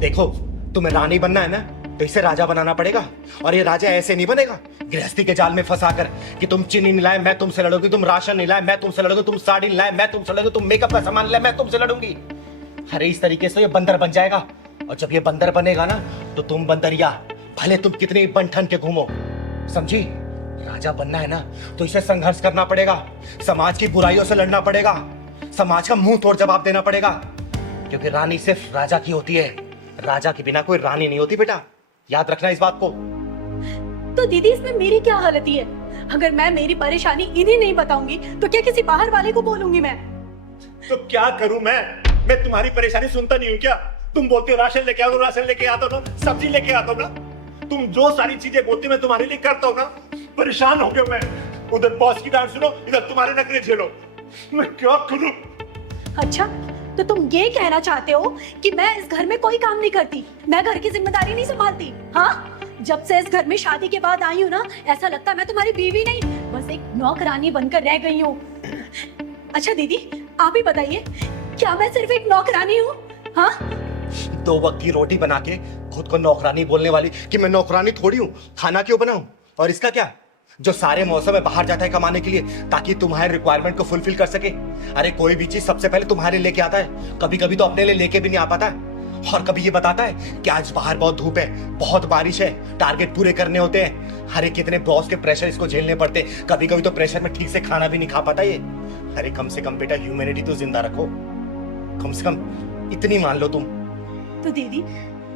देखो, तुम्हें रानी बनना है ना, तो इसे राजा बनाना पड़ेगा। और ये राजा ऐसे नहीं बनेगा गृहस्थी के जाल में फंसा कर कि तुम चीनी नहीं लाए मैं तुमसे लड़ूंगी, तुम राशन नहीं लाए मैं तुमसे लड़ूंगी, तुम साड़ी नहीं लाए मैं तुमसे लड़ूंगी, तुम मेकअप का सामान लाए मैं तुमसे लड़ूंगी। अरे इस तरीके से ये बंदर बन जाएगा। और जब ये बंदर बनेगा ना, तो तुम बंदरिया, भले तुम कितने बन-ठन के घूमो, समझी? राजा बनना है ना, तो इसे संघर्ष करना पड़ेगा, समाज की बुराइयों से लड़ना पड़ेगा, समाज का मुंह तोड़ जवाब देना पड़ेगा। क्योंकि रानी सिर्फ राजा की होती है, राजा के बिना कोई रानी नहीं होती बेटा, याद रखना इस बात को। तो दीदी, इसमें मेरी क्या हालत है? अगर मैं मेरी परेशानी इन्हें नहीं बताऊंगी तो क्या किसी बाहर वाले को बोलूंगी मैं? तो क्या करूं मैं तुम्हारी परेशानी सुनता नहीं हूं क्या? तुम बोलते हो राशन लेके आओ, राशन लेके आता हूं ना, सब्जी लेके आता हूं ना, तुम जो सारी चीजें बोलती मैं तुम्हारे लिए करता हूं ना। परेशान हो गया मैं, उधर बॉस की डांट सुनो, इधर तुम्हारे नखरे झेलो, मैं क्या करूं? अच्छा, तो तुम ये कहना चाहते हो कि मैं इस घर में कोई काम नहीं करती, मैं घर की जिम्मेदारी नहीं संभालती? हाँ, जब से इस घर में शादी के बाद आई हूँ ना, ऐसा लगता है मैं तुम्हारी बीवी नहीं, बस एक नौकरानी बनकर रह गई हूँ। अच्छा दीदी, आप ही बताइए, क्या मैं सिर्फ एक नौकरानी हूँ? हाँ, 2 वक्त की रोटी बना के खुद को नौकरानी बोलने वाली कि मैं नौकरानी थोड़ी हूँ, खाना क्यों बनाऊं? और इसका क्या, जो सारे मौसम में बाहर जाता है कमाने के लिए ताकि तुम्हारे रिक्वायरमेंट को फुलफिल कर सके। अरे कोई भी चीज सबसे पहले तुम्हारे लेके आता है, कभी कभी तो अपने लिए लेके भी नहीं आ पाता है। और कभी ये बताता है कि आज बाहर बहुत धूप है, बहुत बारिश है, टारगेट पूरे करने होते हैं। अरे कितने बॉस के प्रेशर इसको झेलने पड़ते, कभी कभी तो प्रेशर में ठीक से खाना भी नहीं खा पाता ये। अरे कम से कम बेटा ह्यूमैनिटी तो जिंदा रखो, कम से कम इतनी मान लो तुम। तो दीदी,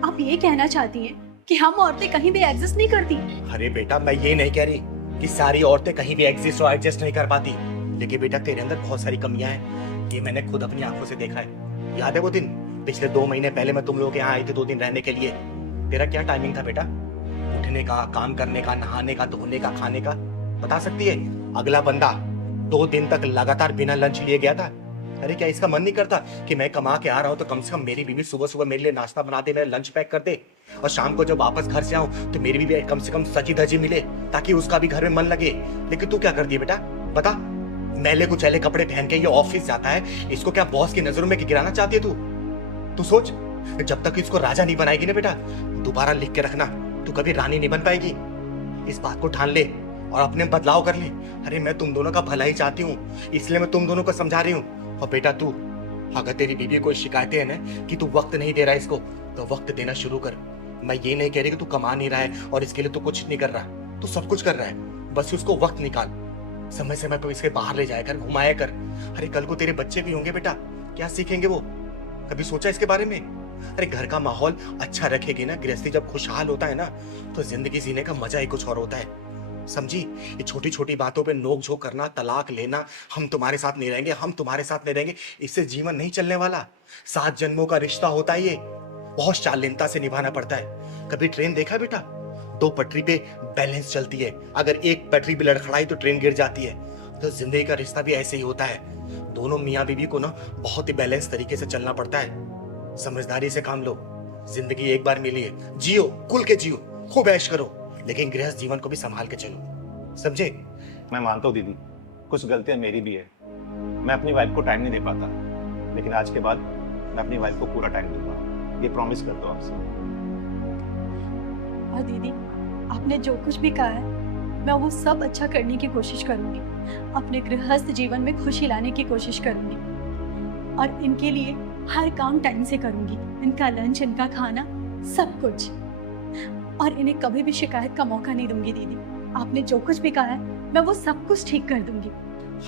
आप ये कहना चाहती हैं कि हम औरतें कहीं भी एग्जिस्ट नहीं करती। अरे बेटा, मैं ये नहीं कह रही कि सारी औरतें कहीं भी एग्जिस्ट और एडजस्ट नहीं कर पाती, लेकिन बेटा तेरे अंदर बहुत सारी कमियां हैं। ये मैंने खुद अपनी आंखों से देखा है। याद है वो दिन पिछले 2 महीने पहले मैं तुम लोगों के यहाँ आई थी 2 दिन रहने के लिए? तेरा क्या टाइमिंग था बेटा? उठने का, काम करने का, नहाने का, धोने का, खाने का, बता सकती है? अगला बंदा 2 दिन तक लगातार बिना लंच लिए गया था। अरे क्या इसका मन नहीं करता कि मैं कमा के आ रहा हूँ तो कम से कम मेरी बीवी सुबह सुबह मेरे लिए नाश्ता बना दे, मेरा लंच पैक कर दे, और शाम को जब वापस घर से आऊं तो मेरी बीवी कम से कम सजी धजी मिले ताकि उसका भी घर में मन लगे। लेकिन तू क्या करती है बेटा, बता? मैले कुचैले कपड़े पहन के ये ऑफिस जाता है, इसको क्या बॉस की नजरों में गिराना चाहती है तू? तू सोच, जब तक इसको राजा नहीं बनाएगी ना बेटा, दोबारा लिख के रखना, तू कभी रानी नहीं बन पाएगी। इस बात को ठान ले और अपने बदलाव कर ले। अरे मैं तुम दोनों का भला ही चाहती हूँ, इसलिए मैं तुम दोनों को समझा रही हूँ। और बेटा तू, अगर तेरी बीवी कोई शिकायतें है ना कि तू वक्त नहीं दे रहा है इसको, तो वक्त देना शुरू कर। मैं ये नहीं कह रही कि तू कमा नहीं रहा है और इसके लिए तू कुछ नहीं कर रहा, तू सब कुछ कर रहा है, बस उसको वक्त निकाल, समय समय पर इसके बाहर ले जाया कर, घुमाया कर। अरे कल को तेरे बच्चे भी होंगे बेटा, क्या सीखेंगे वो? कभी सोचा इसके बारे में? अरे घर का माहौल अच्छा रखेगी ना, गृहस्थी जब खुशहाल होता है ना, तो जिंदगी जीने का मजा ही कुछ और होता है, समझी? ये छोटी छोटी बातों पे नोक झोंक करना, तलाक लेना, हम तुम्हारे साथ नहीं रहेंगे, हम तुम्हारे साथ नहीं रहेंगे, इससे जीवन नहीं चलने वाला। 7 जन्मों का रिश्ता होता है ये, बहुत शालीनता से निभाना पड़ता है। कभी ट्रेन देखा बेटा? 2 पटरी पे बैलेंस चलती है, अगर एक पटरी भी लड़खड़ाई तो ट्रेन गिर जाती है। तो जिंदगी का रिश्ता भी ऐसे ही होता है, दोनों मियाँ बीवी को ना बहुत ही बैलेंस तरीके से चलना पड़ता है। समझदारी से काम लो, जिंदगी एक बार मिली है, जियो, खुल के जियो, खूब ऐश करो, लेकिन गृहस्थ जीवन को भी संभाल के चलो, समझे? मैं मानता हूँ दीदी, कुछ गलतियां मेरी भी है, मैं अपनी वाइफ को टाइम नहीं दे पाता, लेकिन आज के बाद मैं अपनी वाइफ को पूरा टाइम दूंगा, ये प्रॉमिस करता हूँ आपसे। और दीदी, आपने जो कुछ भी कहा है मैं वो सब अच्छा करने की कोशिश करूंगी, अपने गृहस्थ जीवन में खुशी लाने की कोशिश करूंगी, और इनके लिए हर काम टाइम से करूंगी, इनका लंच, इनका खाना, सब कुछ, और इन्हें कभी भी शिकायत का मौका नहीं दूंगी। दीदी, आपने जो कुछ भी कहा है मैं वो सब कुछ ठीक कर दूंगी।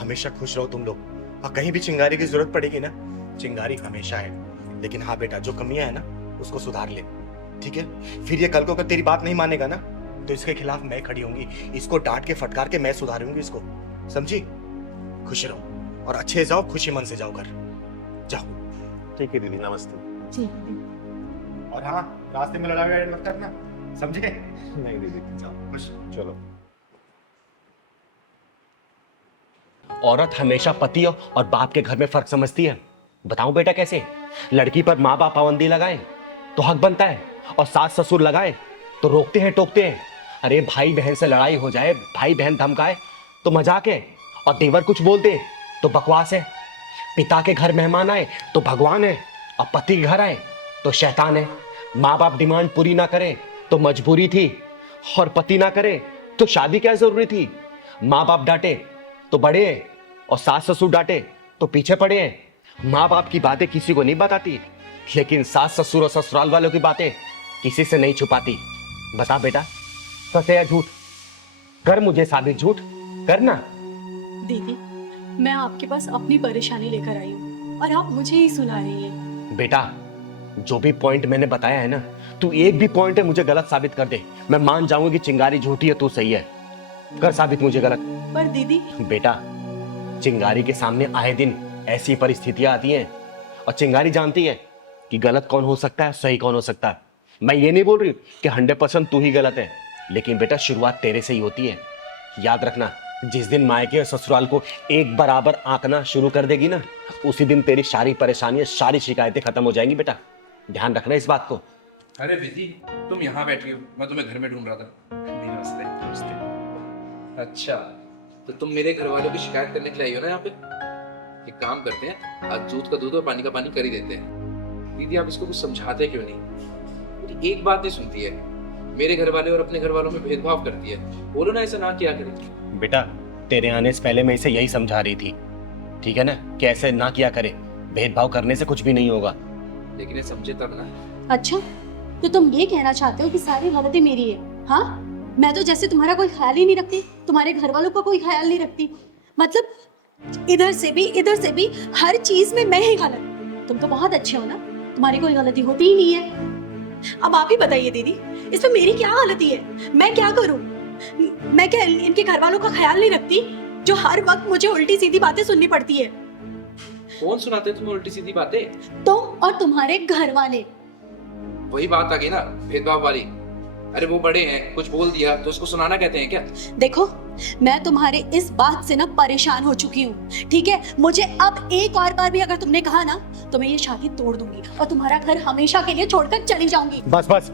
हमेशा खुश रहो तुम लोग, और कहीं भी चिंगारी की जरूरत पड़ेगी ना, चिंगारी हमेशा है। लेकिन हाँ बेटा, जो कमियां है ना उसको सुधार ले, ठीक है? फिर ये कल को अगर तेरी बात नहीं मानेगा ना, तो इसके खिलाफ मैं खड़ी होंगी, इसको डांट के फटकार के मैं सुधारूंगी इसको, समझी? खुश रहो और अच्छे जाओ, खुशी मन से जाओ घर, जाओ। ठीक है दीदी, नमस्ते। जी। और हाँ, रास्ते में लड़ाई मत करना, समझे? नहीं दीदी, जाओ खुश। चलो। औरत हमेशा पति और बाप के घर में फर्क समझती है। बताऊं बेटा कैसे? लड़की पर माँ बाप पाबंदी लगाए तो हक बनता है, और सास ससुर लगाए तो रोकते हैं, टोकते हैं। अरे भाई बहन से लड़ाई हो जाए, भाई बहन धमकाए तो मजाक है, और देवर कुछ बोल दे तो बकवास है। पिता के घर मेहमान आए तो भगवान है, और पति के घर आए तो शैतान है। माँ बाप डिमांड पूरी ना करे तो मजबूरी थी, और पति ना करे तो शादी क्या जरूरी थी। माँ बाप डांटे तो बड़े हैं, और सास ससुर डांटे तो पीछे पड़े हैं। माँ बाप की बातें किसी को नहीं बताती, लेकिन सास ससुर और ससुराल वालों की बातें किसी से नहीं छुपाती। बता बेटा, सच है या झूठ? कर मुझे साबित, झूठ करना। दीदी, मैं आपके पास अपनी परेशानी लेकर आई हूँ और आप मुझे ही सुना रही हैं। बेटा, जो भी पॉइंट मैंने बताया है ना, तू एक भी पॉइंट है मुझे गलत साबित कर दे, मैं मान जाऊंगी कि चिंगारी झूठी है, तू सही है। कर साबित मुझे गलत। पर दीदी, बेटा, चिंगारी के सामने आए दिन ऐसी परिस्थितियां आती हैं, और चिंगारी जानती है कि गलत कौन हो सकता है, सही कौन हो सकता है। मैं ये नहीं बोल रही कि 100% तू ही गलत है, लेकिन बेटा शुरुआत तेरे से ही होती है। याद रखना, जिस दिन मायके और ससुराल को एक बराबर आंकना शुरू कर देगी ना, उसी दिन तेरी सारी परेशानियां, सारी शिकायतें खत्म हो जाएंगी। बेटा ध्यान रखना इस बात को। अरे बेटी, तुम यहाँ बैठी हो, मैं तुम्हें घर में ढूंढ रहा था। नमस्ते। नमस्ते। अच्छा, तो तुम मेरे घर वालों की शिकायत करने के लिए आई हो ना यहाँ पे? एक काम करते हैं, आज दूध का दूध और पानी का पानी कर ही देते हैं। दीदी, आप इसको कुछ समझाते क्यों नहीं? मेरी एक बात नहीं सुनती है, मेरे घर वाले और अपने घर वालों में भेदभाव करती है। बोलो ना, ऐसा ना किया करे। बेटा, तेरे आने से पहले मैं इसे यही समझा रही थी, ठीक है ना, कि ऐसे ना किया करे, भेदभाव करने से कुछ भी नहीं होगा। लेकिन ये समझे तब ना। अच्छा, तो तुम ये कहना चाहते हो कि सारी गलती मेरी है? हाँ, मैं तो जैसे तुम्हारा कोई ख्याल ही नहीं रखती, तुम्हारे घर वालों का कोई ख्याल नहीं रखती, मतलब इधर से भी हर चीज में मैं ही गलत। तुम तो बहुत अच्छे हो ना, तुम्हारी कोई गलती होती ही नहीं है। अब आप ही बताइए दीदी, इसमें मेरी क्या गलती है? मैं क्या करूं? मैं क्या इनके घर वालों का ख्याल नहीं रखती जो हर वक्त मुझे उल्टी सीधी बातें सुननी पड़ती है? कौन सुनाते तुम्हें उल्टी सीधी बातें? तुम और तुम्हारे घर वाले। वही बात आ गई ना, भेदभाव वाली। अरे वो बड़े हैं, कुछ बोल दिया तो उसको सुनाना कहते हैं क्या? देखो, मैं तुम्हारे इस बात से ना परेशान हो चुकी हूँ, ठीक है? मुझे अब एक और बार भी अगर तुमने कहा ना तो मैं ये शादी तोड़ दूंगी और तुम्हारा घर हमेशा के लिए छोड़कर चली जाऊंगी। बस बस,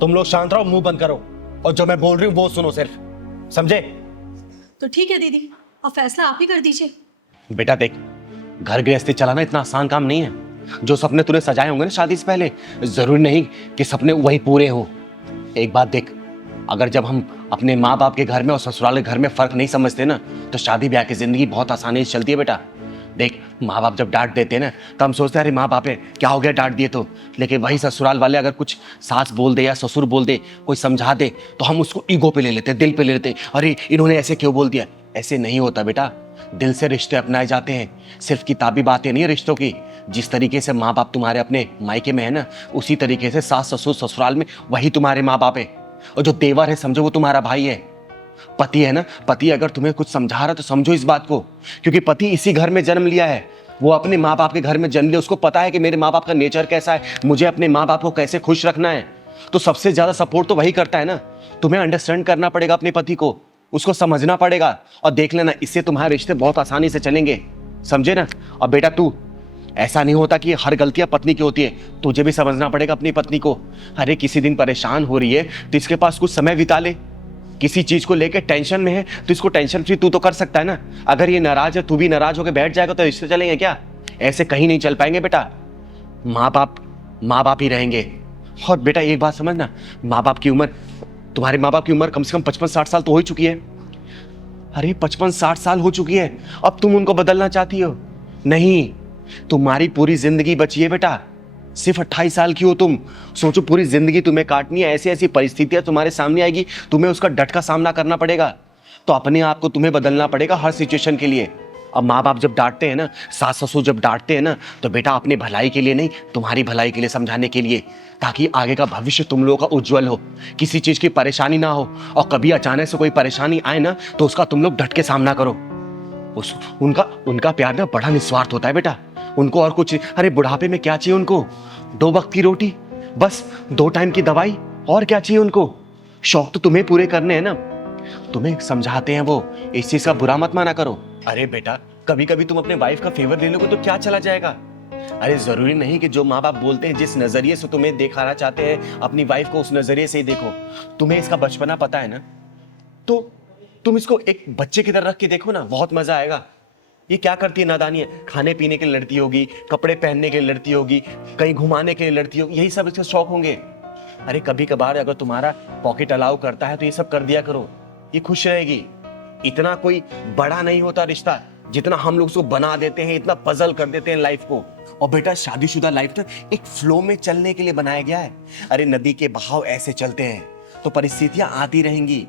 तुम लोग शांत रहो, मुंह बंद करो और जो मैं बोल रही हूँ वो सुनो सिर्फ, समझे? तो ठीक है दीदी, अब फैसला आप ही कर दीजिए। बेटा देख, घर गृहस्थी चलाना इतना आसान काम नहीं है। जो सपने तूने सजाए होंगे ना शादी से पहले, जरूरी नहीं कि सपने वही पूरे हों। एक बात देख, अगर जब हम अपने माँ बाप के घर में और ससुराल के घर में फर्क नहीं समझते ना, तो शादी ब्याह की जिंदगी बहुत आसानी से चलती है बेटा। देख, माँ बाप जब डांट देते हैं ना तो हम सोचते हैं अरे माँ बाप है, क्या हो गया डांट दिए तो। लेकिन वही ससुराल वाले अगर कुछ सास बोल दे या ससुर बोल दे, कोई समझा दे, तो हम उसको ईगो पे ले लेते हैं, दिल पे ले लेते हैं, अरे इन्होंने ऐसे क्यों बोल दिया। ऐसे नहीं होता बेटा, दिल से रिश्ते अपनाए जाते हैं, सिर्फ किताबी बातें नहीं है रिश्तों की। जिस तरीके से माँ बाप तुम्हारे अपने मायके में है ना, उसी तरीके से सास ससुर ससुराल में वही तुम्हारे माँ बाप है। और जो देवर है समझो वो तुम्हारा भाई है। पति है ना, पति अगर तुम्हें कुछ समझा रहा है तो समझो इस बात को, क्योंकि पति इसी घर में जन्म लिया है, वो अपने माँ बाप के घर में जन्म लिया, उसको पता है कि मेरे माँ बाप का नेचर कैसा है, मुझे अपने माँ बाप को कैसे खुश रखना है। तो सबसे ज्यादा सपोर्ट तो वही करता है ना। तुम्हें अंडरस्टैंड करना पड़ेगा अपने पति को, उसको समझना पड़ेगा, और देख लेना इससे तुम्हारे रिश्ते बहुत आसानी से चलेंगे, समझे ना? और बेटा तू, ऐसा नहीं होता कि हर गलतियां पत्नी की होती है, तुझे भी समझना पड़ेगा अपनी पत्नी को। अरे किसी दिन परेशान हो रही है तो इसके पास कुछ समय बिता ले। किसी चीज को लेकर टेंशन में है तो इसको टेंशन फ्री तू तो कर सकता है ना। अगर ये नाराज है, तू भी नाराज होकर बैठ जाएगा तो रिश्ते चलेंगे क्या? ऐसे कहीं नहीं चल पाएंगे बेटा। माँ बाप ही रहेंगे। और बेटा एक बात समझना, तुम्हारे माँ बाप की उम्र कम से कम 55-60 साल तो हो ही चुकी है। अरे 55-60 साल हो चुकी है, अब तुम उनको बदलना चाहती हो? नहीं, तुम्हारी पूरी जिंदगी बची है बेटा, सिर्फ 28 साल की हो तुम। सोचो पूरी जिंदगी तुम्हें काटनी है, ऐसी ऐसी परिस्थितियां तुम्हारे सामने आएगी, तुम्हें उसका डट का सामना करना पड़ेगा। तो अपने आप को तुम्हें बदलना पड़ेगा हर सिचुएशन के लिए। अब माँ बाप जब डांटते हैं ना, सास ससुर जब डांटते हैं ना, तो बेटा अपने भलाई के लिए नहीं, तुम्हारी भलाई के लिए समझाने के लिए, ताकि आगे का भविष्य तुम लोगों का उज्जवल हो, किसी चीज की परेशानी ना हो। और कभी अचानक से कोई परेशानी आए ना तो उसका तुम लोग डट के सामना करो। उनका प्यार ना बड़ा निस्वार्थ होता है बेटा, उनको और कुछ, अरे बुढ़ापे में क्या चाहिए उनको? 2 वक्त की रोटी, बस 2 टाइम की दवाई, और क्या चाहिए उनको? शौक तो तुम्हें पूरे करने हैं ना, तुम्हें समझाते हैं वो, इस चीज का बुरा मत माना करो। अरे बेटा कभी कभी तुम अपने वाइफ का फेवर ले लोगे तो क्या चला जाएगा? अरे जरूरी नहीं कि जो माँ बाप बोलते हैं, जिस नजरिए से तुम्हें दिखाना चाहते हैं अपनी वाइफ को, उस नजरिए से ही देखो। तुम्हें इसका बचपना पता है ना, तो तुम इसको एक बच्चे की तरह रख के देखो ना, बहुत मजा आएगा। ये क्या करती है नादानी है, खाने पीने के लिए लड़ती होगी, कपड़े पहनने के लिए लड़ती होगी, कहीं घुमाने के लिए लड़ती होगी, यही सब इसके शौक होंगे। अरे कभी कभार अगर तुम्हारा पॉकेट अलाउ करता है तो ये सब कर दिया करो, ये खुश रहेगी। इतना कोई बड़ा नहीं होता रिश्ता जितना हम लोग उसको बना देते हैं, इतना पजल कर देते हैं लाइफ को। और बेटा शादीशुदा लाइफ ना एक फ्लो में चलने के लिए बनाया गया है। अरे नदी के बहाव ऐसे चलते हैं तो परिस्थितियां आती रहेंगी,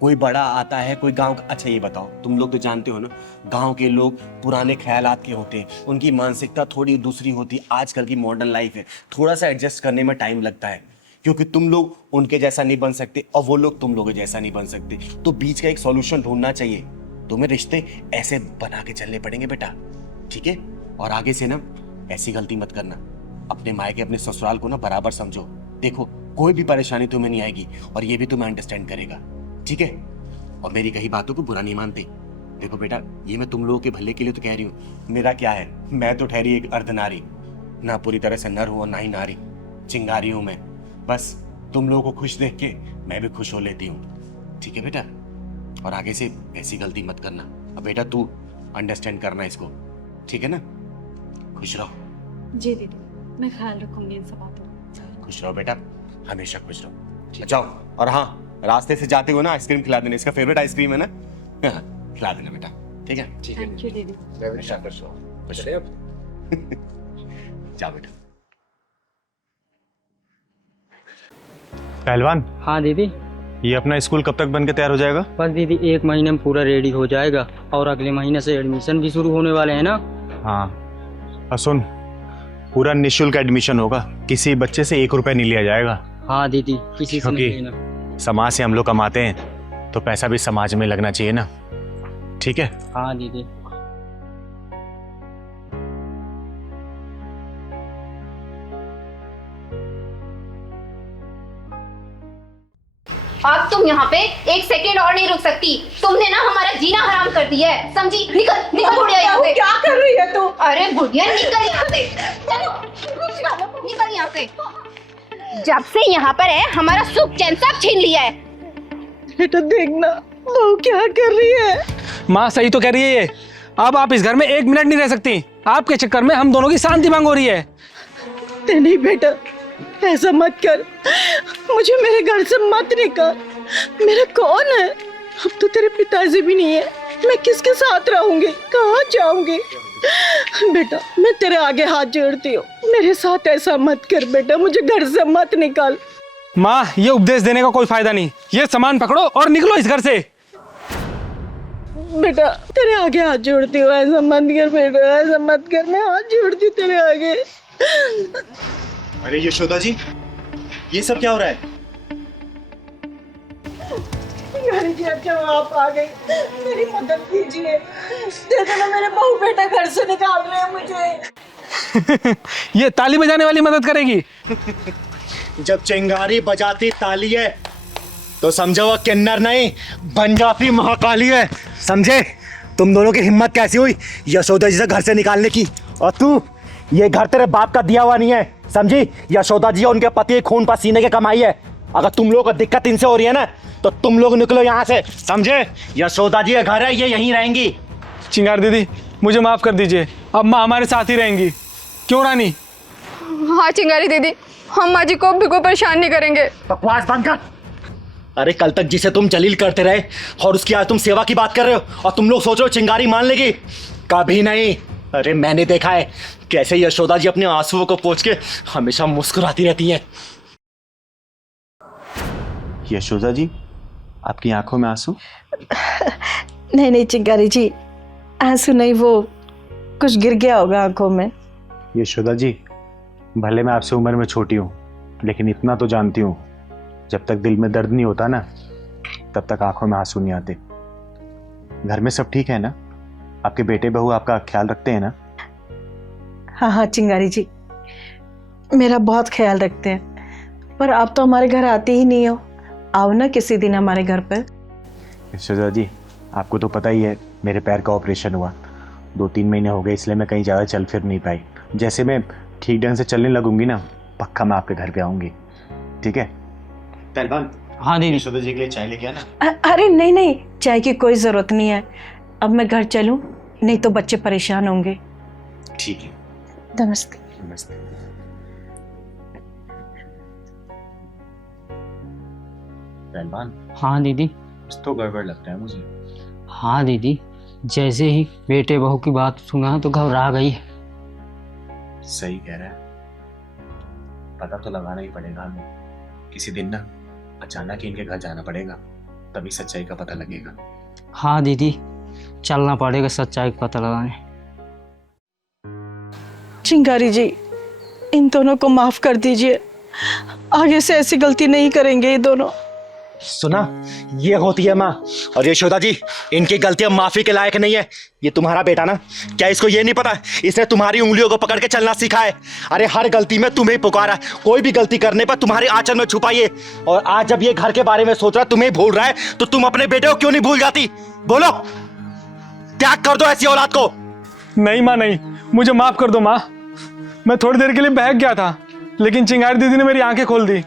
कोई बड़ा आता है, कोई गांव का। अच्छा ये बताओ, तुम लोग तो जानते हो ना, गांव के लोग पुराने ख्यालात के होते हैं, उनकी मानसिकता थोड़ी दूसरी होती है। आजकल की मॉडर्न लाइफ है, थोड़ा सा एडजस्ट करने में टाइम लगता है, क्योंकि तुम लोग उनके जैसा नहीं बन सकते और वो लोग तुम लोगों जैसा नहीं बन सकते। तो बीच का एक सॉल्यूशन ढूंढना चाहिए। तुम्हें रिश्ते ऐसे बना के चलने पड़ेंगे बेटा, ठीक है? और आगे से ना ऐसी गलती मत करना, अपने मायके अपने ससुराल को ना बराबर समझो। देखो कोई भी परेशानी तुम्हें नहीं आएगी और ये भी तुम्हें अंडरस्टैंड करेगा, ठीक है? और मेरी कही बातों को बुरा नहीं मानते। देखो बेटा, ये मैं तुम लोगों के भले के लिए तो कह रही हूँ, मेरा क्या है, मैं तो ठहरी एक अर्धनारी, ना पूरी तरह से नर हूँ और ना ही नारी, चिंगारी हूँ मैं। बस तुम लोगों को खुश देख के मैं भी खुश हो लेती हूँ, ठीक है बेटा? और आगे से ऐसी गलती मत करना। अब बेटा तू अंडरस्टैंड करना इसको, ठीक है ना? खुश रहो। जी दीदी, मैं ख्याल रखूंगी इन सब बातों का। खुश रहो बेटा, हमेशा खुश रहो। जाओ, और हाँ रास्ते से जाते हो ना आइसक्रीम खिला देना, इसका फेवरेट आइसक्रीम है ना, खिला देना बेटा, ठीक है? ठीक है, थैंक यू दीदी। हमेशा खुश रहो, खुश रहो। जाओ बेटा। पहलवान, हाँ दीदी। ये अपना स्कूल कब तक बन के तैयार हो जाएगा? बस दीदी 1 महीने में पूरा रेडी हो जाएगा और अगले महीने से एडमिशन भी शुरू होने वाले हैं ना। हाँ, और सुन, पूरा निःशुल्क एडमिशन होगा, किसी बच्चे से 1 रुपया नहीं लिया जाएगा। हाँ दीदी, किसी से नहीं क्योंकि लेना। समाज से हम लोग कमाते हैं तो पैसा भी समाज में लगना चाहिए ना, ठीक है? हाँ दीदी। अब तुम यहाँ पे 1 सेकंड और नहीं रुक सकती। तुमने ना हमारा जीना हराम कर दिया है, समझी? निकल निकल बुढ़िया यहाँ से। क्या कर रही है तू? अरे बुढ़िया निकल यहाँ से, चलो निकल यहाँ से। जब से यहाँ पर है हमारा सुख चैन सब छीन लिया है। बेटा देखना वो क्या कर रही है। माँ सही तो कह रही है ये। अब आप इस घर में 1 मिनट नहीं रह सकती। आपके चक्कर में हम दोनों की शांति भंग हो रही है। नहीं बेटा, ऐसा मत कर, मुझे मेरे घर से मत निकाल। मेरा कौन है? अब तो तेरे पिताजी भी नहीं है, मैं किसके साथ रहूंगी, कहाँ जाऊंगी? बेटा मैं तेरे आगे हाथ जोड़ती हूँ, मेरे साथ ऐसा मत कर बेटा, मुझे घर से मत निकाल। माँ ये उपदेश देने का कोई फायदा नहीं। ये सामान पकड़ो और निकलो इस घर से। बेटा तेरे आगे हाथ जोड़ती हूँ, ऐसा मत कर बेटा, ऐसा मत कर, मैं हाथ जोड़ती हूँ तेरे आगे। अरे यशोदा जी, ये सब क्या हो रहा है? जी अच्छा आप आ गई, मेरी मदद कीजिए। देखो ना मेरे बहू बेटा घर से निकाल रहे हैं मुझे। ये ताली बजाने वाली मदद करेगी? जब चिंगारी बजाती ताली है तो समझो वो किन्नर नहीं बन जाती महाकाली है, समझे? तुम दोनों की हिम्मत कैसी हुई यशोदा जी से घर से निकालने की? और तू, ये घर तेरे बाप का दिया हुआ नहीं है, समझी? यशोदा जी उनके पति खून पसीने की कमाई है। अगर तुम लोगों को दिक्कत इनसे हो रही है ना तो तुम लोग निकलो यहाँ से, समझे? यशोदा जी का घर है, ये यहीं रहेंगी। चिंगार दीदी मुझे माफ कर दीजिए, अब माँ हमारे साथ ही रहेंगी। क्यों रानी? हाँ चिंगारी दीदी, हम माँ जी को बिल्कुल परेशान नहीं करेंगे। बकवास बंद कर। अरे कल तक जिसे तुम जलील करते रहे और उसकी आज तुम सेवा की बात कर रहे हो और तुम लोग सोच रहे हो चिंगारी मान लेगी? कभी नहीं। अरे मैंने देखा है कैसे यशोदा जी अपने आंसुओं को पोंछ के हमेशा मुस्कुराती रहती हैं। यशोदा जी, आपकी आंखों में आंसू? नहीं नहीं चिंगारी जी, आंसू नहीं, वो कुछ गिर गया होगा आंखों में। यशोदा जी, भले मैं आपसे उम्र में छोटी हूँ लेकिन इतना तो जानती हूँ, जब तक दिल में दर्द नहीं होता ना तब तक आंखों में आंसू नहीं आते। घर में सब ठीक है ना? आपके बेटे बहू आपका ख्याल रखते हैं ना? हाँ हाँ चिंगारी जी, मेरा बहुत ख्याल रखते हैं, पर आप तो हमारे घर आते ही नहीं हो। आओ ना किसी दिन हमारे घर पर। यशोदा जी, आपको तो पता ही है मेरे पैर का ऑपरेशन हुआ, 2-3 महीने हो गए, इसलिए मैं कहीं ज़्यादा चल फिर नहीं पाई। जैसे मैं ठीक ढंग से चलने लगूंगी ना, पक्का मैं आपके घर पे आऊंगी, ठीक है? पहलवान, हाँ दीदी। यशोदा जी के लिए चाय लेके आना। अरे नहीं नहीं, चाय की कोई ज़रूरत नहीं है, अब मैं घर चलूं, नहीं तो बच्चे परेशान होंगे। ठीक है, नमस्ते। नमस्ते। पहलवान, हाँ दीदी। कुछ तो गड़बड़ लगता है मुझे। हाँ दीदी, जैसे ही बेटे बहू की बात सुना तो घबरा गई। सही कह रहा है, पता तो लगाना ही पड़ेगा हमें। किसी दिन ना अचानक ही इनके घर जाना पड़ेगा, तभी सच्चाई का पता लगेगा। हाँ दीदी, चलना पड़ेगा सच्चाई का पता लगाने। चिंगारी जी, इन दोनों को माफ कर दीजिए, आगे से ऐसी गलती नहीं करेंगे ये दोनों। सुना, ये होती है माँ। और यशोदा जी, इनकी गलतियां माफी के लायक नहीं है। ये तुम्हारा बेटा ना, क्या इसको ये नहीं पता इसने तुम्हारी उंगलियों को पकड़ के चलना सीखा है? अरे हर गलती में तुम्हें पुकारा, कोई भी गलती करने पर तुम्हारे आंचल में छुपाइए। और आज जब ये घर के बारे में सोच रहा है, तुम्हें भूल रहा है, तो तुम अपने बेटे को क्यों नहीं भूल जाती? बोलो, त्याग कर दो ऐसी औलाद को। नहीं माँ नहीं, मुझे माफ कर दो माँ। मैं थोड़ी देर के लिए बहक गया था, लेकिन चिंगारी दीदी ने मेरी आंखें खोल दी।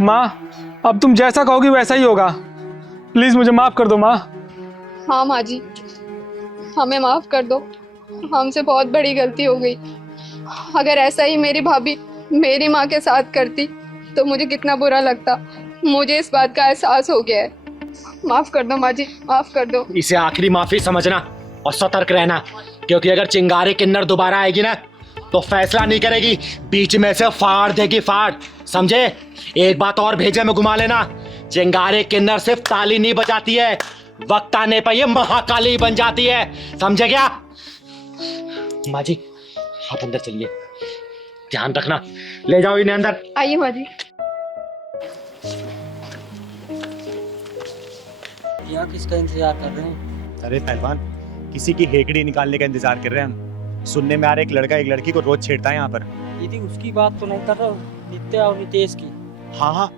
माँ अब तुम जैसा कहोगी वैसा ही होगा, प्लीज मुझे माफ कर दो माँ। हाँ माँ जी, हमें माफ कर दो, हमसे बहुत बड़ी गलती हो गई। अगर ऐसा ही मेरी भाभी मेरी माँ के साथ करती तो मुझे कितना बुरा लगता। मुझे इस बात का एहसास हो गया है, माफ कर दो माँ जी, माफ कर दो। इसे आखिरी माफी समझना और सतर्क रहना, क्योंकि अगर चिंगारी किन्नर दोबारा आएगी ना तो फैसला नहीं करेगी, बीच में से फाड़ देगी, फाड़, समझे? एक बात और भेजे में घुमा लेना, चिंगारी किन्नर सिर्फ ताली नहीं बजाती है, वक्त आने पर ये महाकाली बन जाती है, समझे क्या? माँ जी, आप अंदर चलिए। ध्यान रखना। ले जाओ इन्हें अंदर। आइए माँ जी। यहाँ किसका इंतजार कर रहे हैं? अरे पहलवान, किसी की हेकड़ी निकालने का इंतजार कर रहे हैं हम। सुनने में आ रहा है एक लड़का एक लड़की को रोज छेड़ता है यहाँ पर। दीदी उसकी बात तो नहीं कर रहा हूँ, नित्या और नितेश की। हाँ हाँ,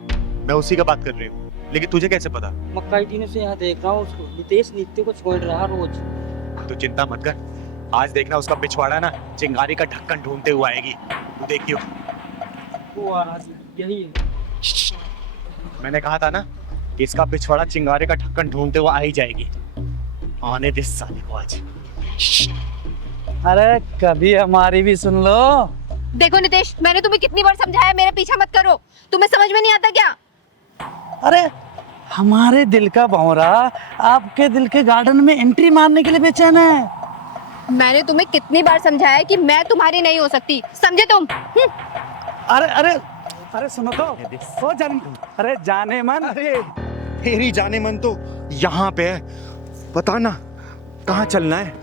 मैं उसी का बात कर रही हूँ, लेकिन तुझे कैसे पता? मैं कई दिनों से यहाँ देख रहा हूँ उसको। नितेश नित्य को छोड़ रहा रोज। तो चिंता मत कर, आज देखना उसका पिछवाड़ा ना चिंगारी का ढक्कन ढूंढते हुए आएगी। तू देखियो। वो आ रहा है, यही है। मैंने कहा था ना कि इसका पिछवाड़ा चिंगारी का ढक्कन ढूंढते हुए आ ही जाएगी। आने दे साले को आज। अरे कभी हमारी भी सुन लो। देखो नितेश, मैंने तुम्हें कितनी बार समझाया मेरा पीछा मत करो, तुम्हें समझ में नहीं आता क्या? अरे हमारे दिल का भंवरा आपके दिल के गार्डन में एंट्री मारने के लिए बेचैन है। मैंने तुम्हें कितनी बार समझाया कि मैं तुम्हारी नहीं हो सकती, समझे तुम? अरे अरे अरे सुनो तो, ओ जाने, अरे जाने मन। अरे तेरी जाने मन तो यहाँ पे है, बता ना कहाँ चलना है?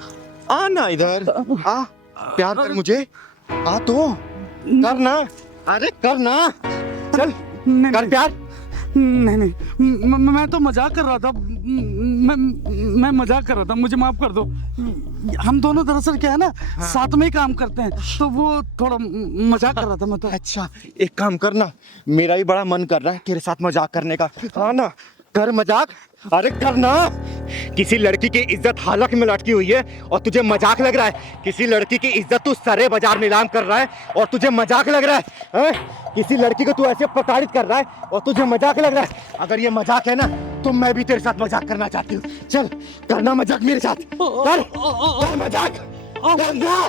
आ ना इधर आ, प्यार कर मुझे, आ तो करना। अरे करना, चल कर प्यार। नहीं नहीं, मैं तो मजाक कर रहा था। मैं मजाक कर रहा था, मुझे माफ कर दो। हम दोनों दरअसल क्या है ना, साथ में ही काम करते हैं, तो वो थोड़ा मजाक कर रहा था मैं तो। अच्छा एक काम करना, मेरा भी बड़ा मन कर रहा है तेरे साथ मजाक करने का। हाँ ना, कर मजाक। अरे करना। किसी लड़की की इज्जत हालत में लटकी हुई है और तुझे मजाक लग रहा है? किसी लड़की की इज्जत तू सरे बाजार नीलाम कर रहा है और तुझे मजाक लग रहा है? किसी लड़की को तू ऐसे प्रताड़ित कर रहा है और तुझे मजाक लग रहा है? अगर ये मजाक है ना तो मैं भी तेरे साथ मजाक करना चाहती हूँ। चल करना मजाक मेरे साथ, कर मजाक करना।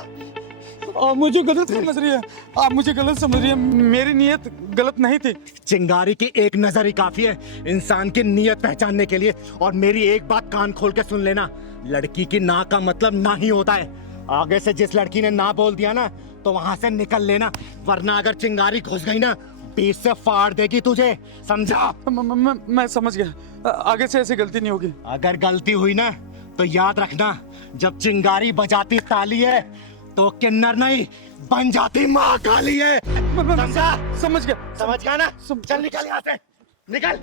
आप मुझे गलत समझ रही है, आप मुझे गलत समझ रही है। मेरी नीयत गलत नहीं थी। चिंगारी की एक नजर ही काफी है इंसान की नीयत पहचानने के लिए। और मेरी एक बात कान खोल के सुन लेना, लड़की की ना का मतलब ना ही होता है। आगे से जिस लड़की ने ना बोल दिया ना तो वहां से निकल लेना, वरना अगर चिंगारी घुस गई ना बीच से फाड़ देगी तुझे, समझा? मैं समझ गया, आगे से ऐसी गलती नहीं होगी। अगर गलती हुई ना तो याद रखना, जब चिंगारी बजाती ताली है तो किन्नर नहीं बन जाती माँ काली है, समझा? समझ गया, समझ गया ना? चल निकल यहाँ से, निकल।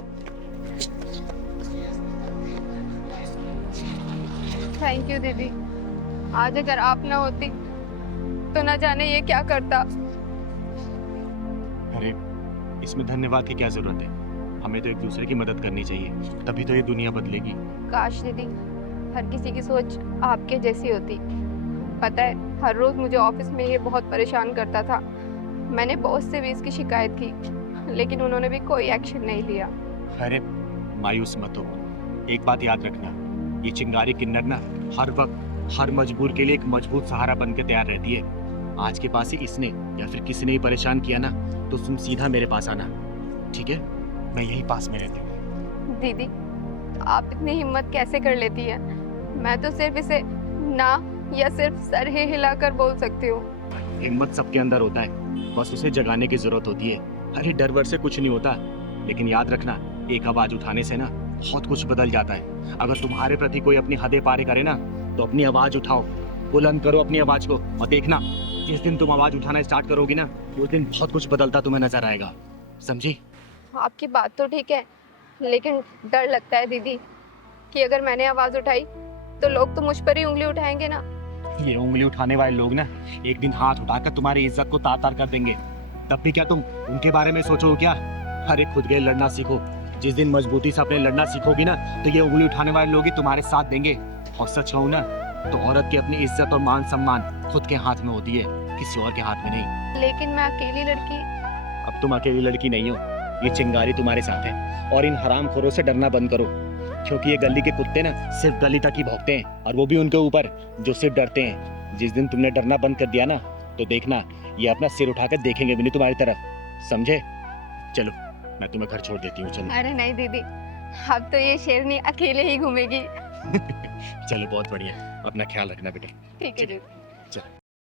थैंक यू दीदी, आज अगर आप ना होती तो ना जाने ये क्या करता। अरे इसमें धन्यवाद की क्या जरूरत है? हमें तो एक दूसरे की मदद करनी चाहिए, तभी तो ये दुनिया बदलेगी। काश दीदी हर किसी की सोच आपके जैसी होती। पता है, हर रोज मुझे ऑफिस में ये बहुत परेशान करता था। मैंने बॉस से भी इसकी शिकायत की, लेकिन उन्होंने भी कोई एक्शन नहीं लिया। अरे मायूस मत हो, एक बात याद रखना, ये चिंगारी किन्नर ना हर वक्त हर मजबूर के लिए एक मजबूत सहारा बन के तैयार रहती है। आज के पास ही इसने या फिर किसी ने ही परेशान किया ना तो तुम सीधा मेरे पास आना, ठीक है? मैं यही पास में रहती हूँ। दीदी आप इतनी हिम्मत कैसे कर लेती है? मैं तो सिर्फ इसे ना या सिर्फ सर ही हिलाकर बोल सकती हूँ। हिम्मत सबके अंदर होता है, बस उसे जगाने की जरूरत होती है। अरे डर वर से कुछ नहीं होता, लेकिन याद रखना एक आवाज उठाने से ना बहुत कुछ बदल जाता है। अगर तुम्हारे प्रति कोई अपनी हदें पार करे ना तो अपनी आवाज उठाओ, बुलंद करो अपनी आवाज को, और देखना जिस दिन तुम आवाज उठाना स्टार्ट करोगी ना उस दिन बहुत कुछ बदलता तुम्हें नजर आएगा, समझी? आपकी बात तो ठीक है, लेकिन डर लगता है दीदी कि अगर मैंने आवाज उठाई तो लोग तो मुझ पर ही उंगली उठाएंगे ना। ये उंगली उठाने वाले लोग ना एक दिन हाथ उठाकर तुम्हारी इज्जत को तार तार कर देंगे, तब भी क्या तुम उनके बारे में सोचो क्या? अरे खुद के लड़ना सीखो, जिस दिन मजबूती से अपने लड़ना सीखोगी ना तो ये उंगली उठाने वाले लोग ही तुम्हारे साथ देंगे। और सच कहूं ना तो औरत की अपनी इज्जत और मान सम्मान खुद के हाथ में होती है, किसी और के हाथ में नहीं। लेकिन मैं अकेली लड़की। अब तुम अकेली लड़की नहीं हो, ये चिंगारी तुम्हारे साथ है। और इन हरामखोरों से डरना बंद करो, क्योंकि ये गली के कुत्ते ना सिर्फ गली तक ही भौंकते हैं, और वो भी उनके ऊपर जो सिर्फ डरते हैं। जिस दिन तुमने डरना बंद कर दिया ना तो देखना ये अपना सिर उठाकर देखेंगे भी नहीं तुम्हारी तरफ, समझे? चलो मैं तुम्हें घर छोड़ देती हूँ, चलो। अरे नहीं दीदी, अब तो ये शेरनी अकेले ही घूमेगी। चलो बहुत बढ़िया, अपना ख्याल रखना बेटा। ठीक है दीदी।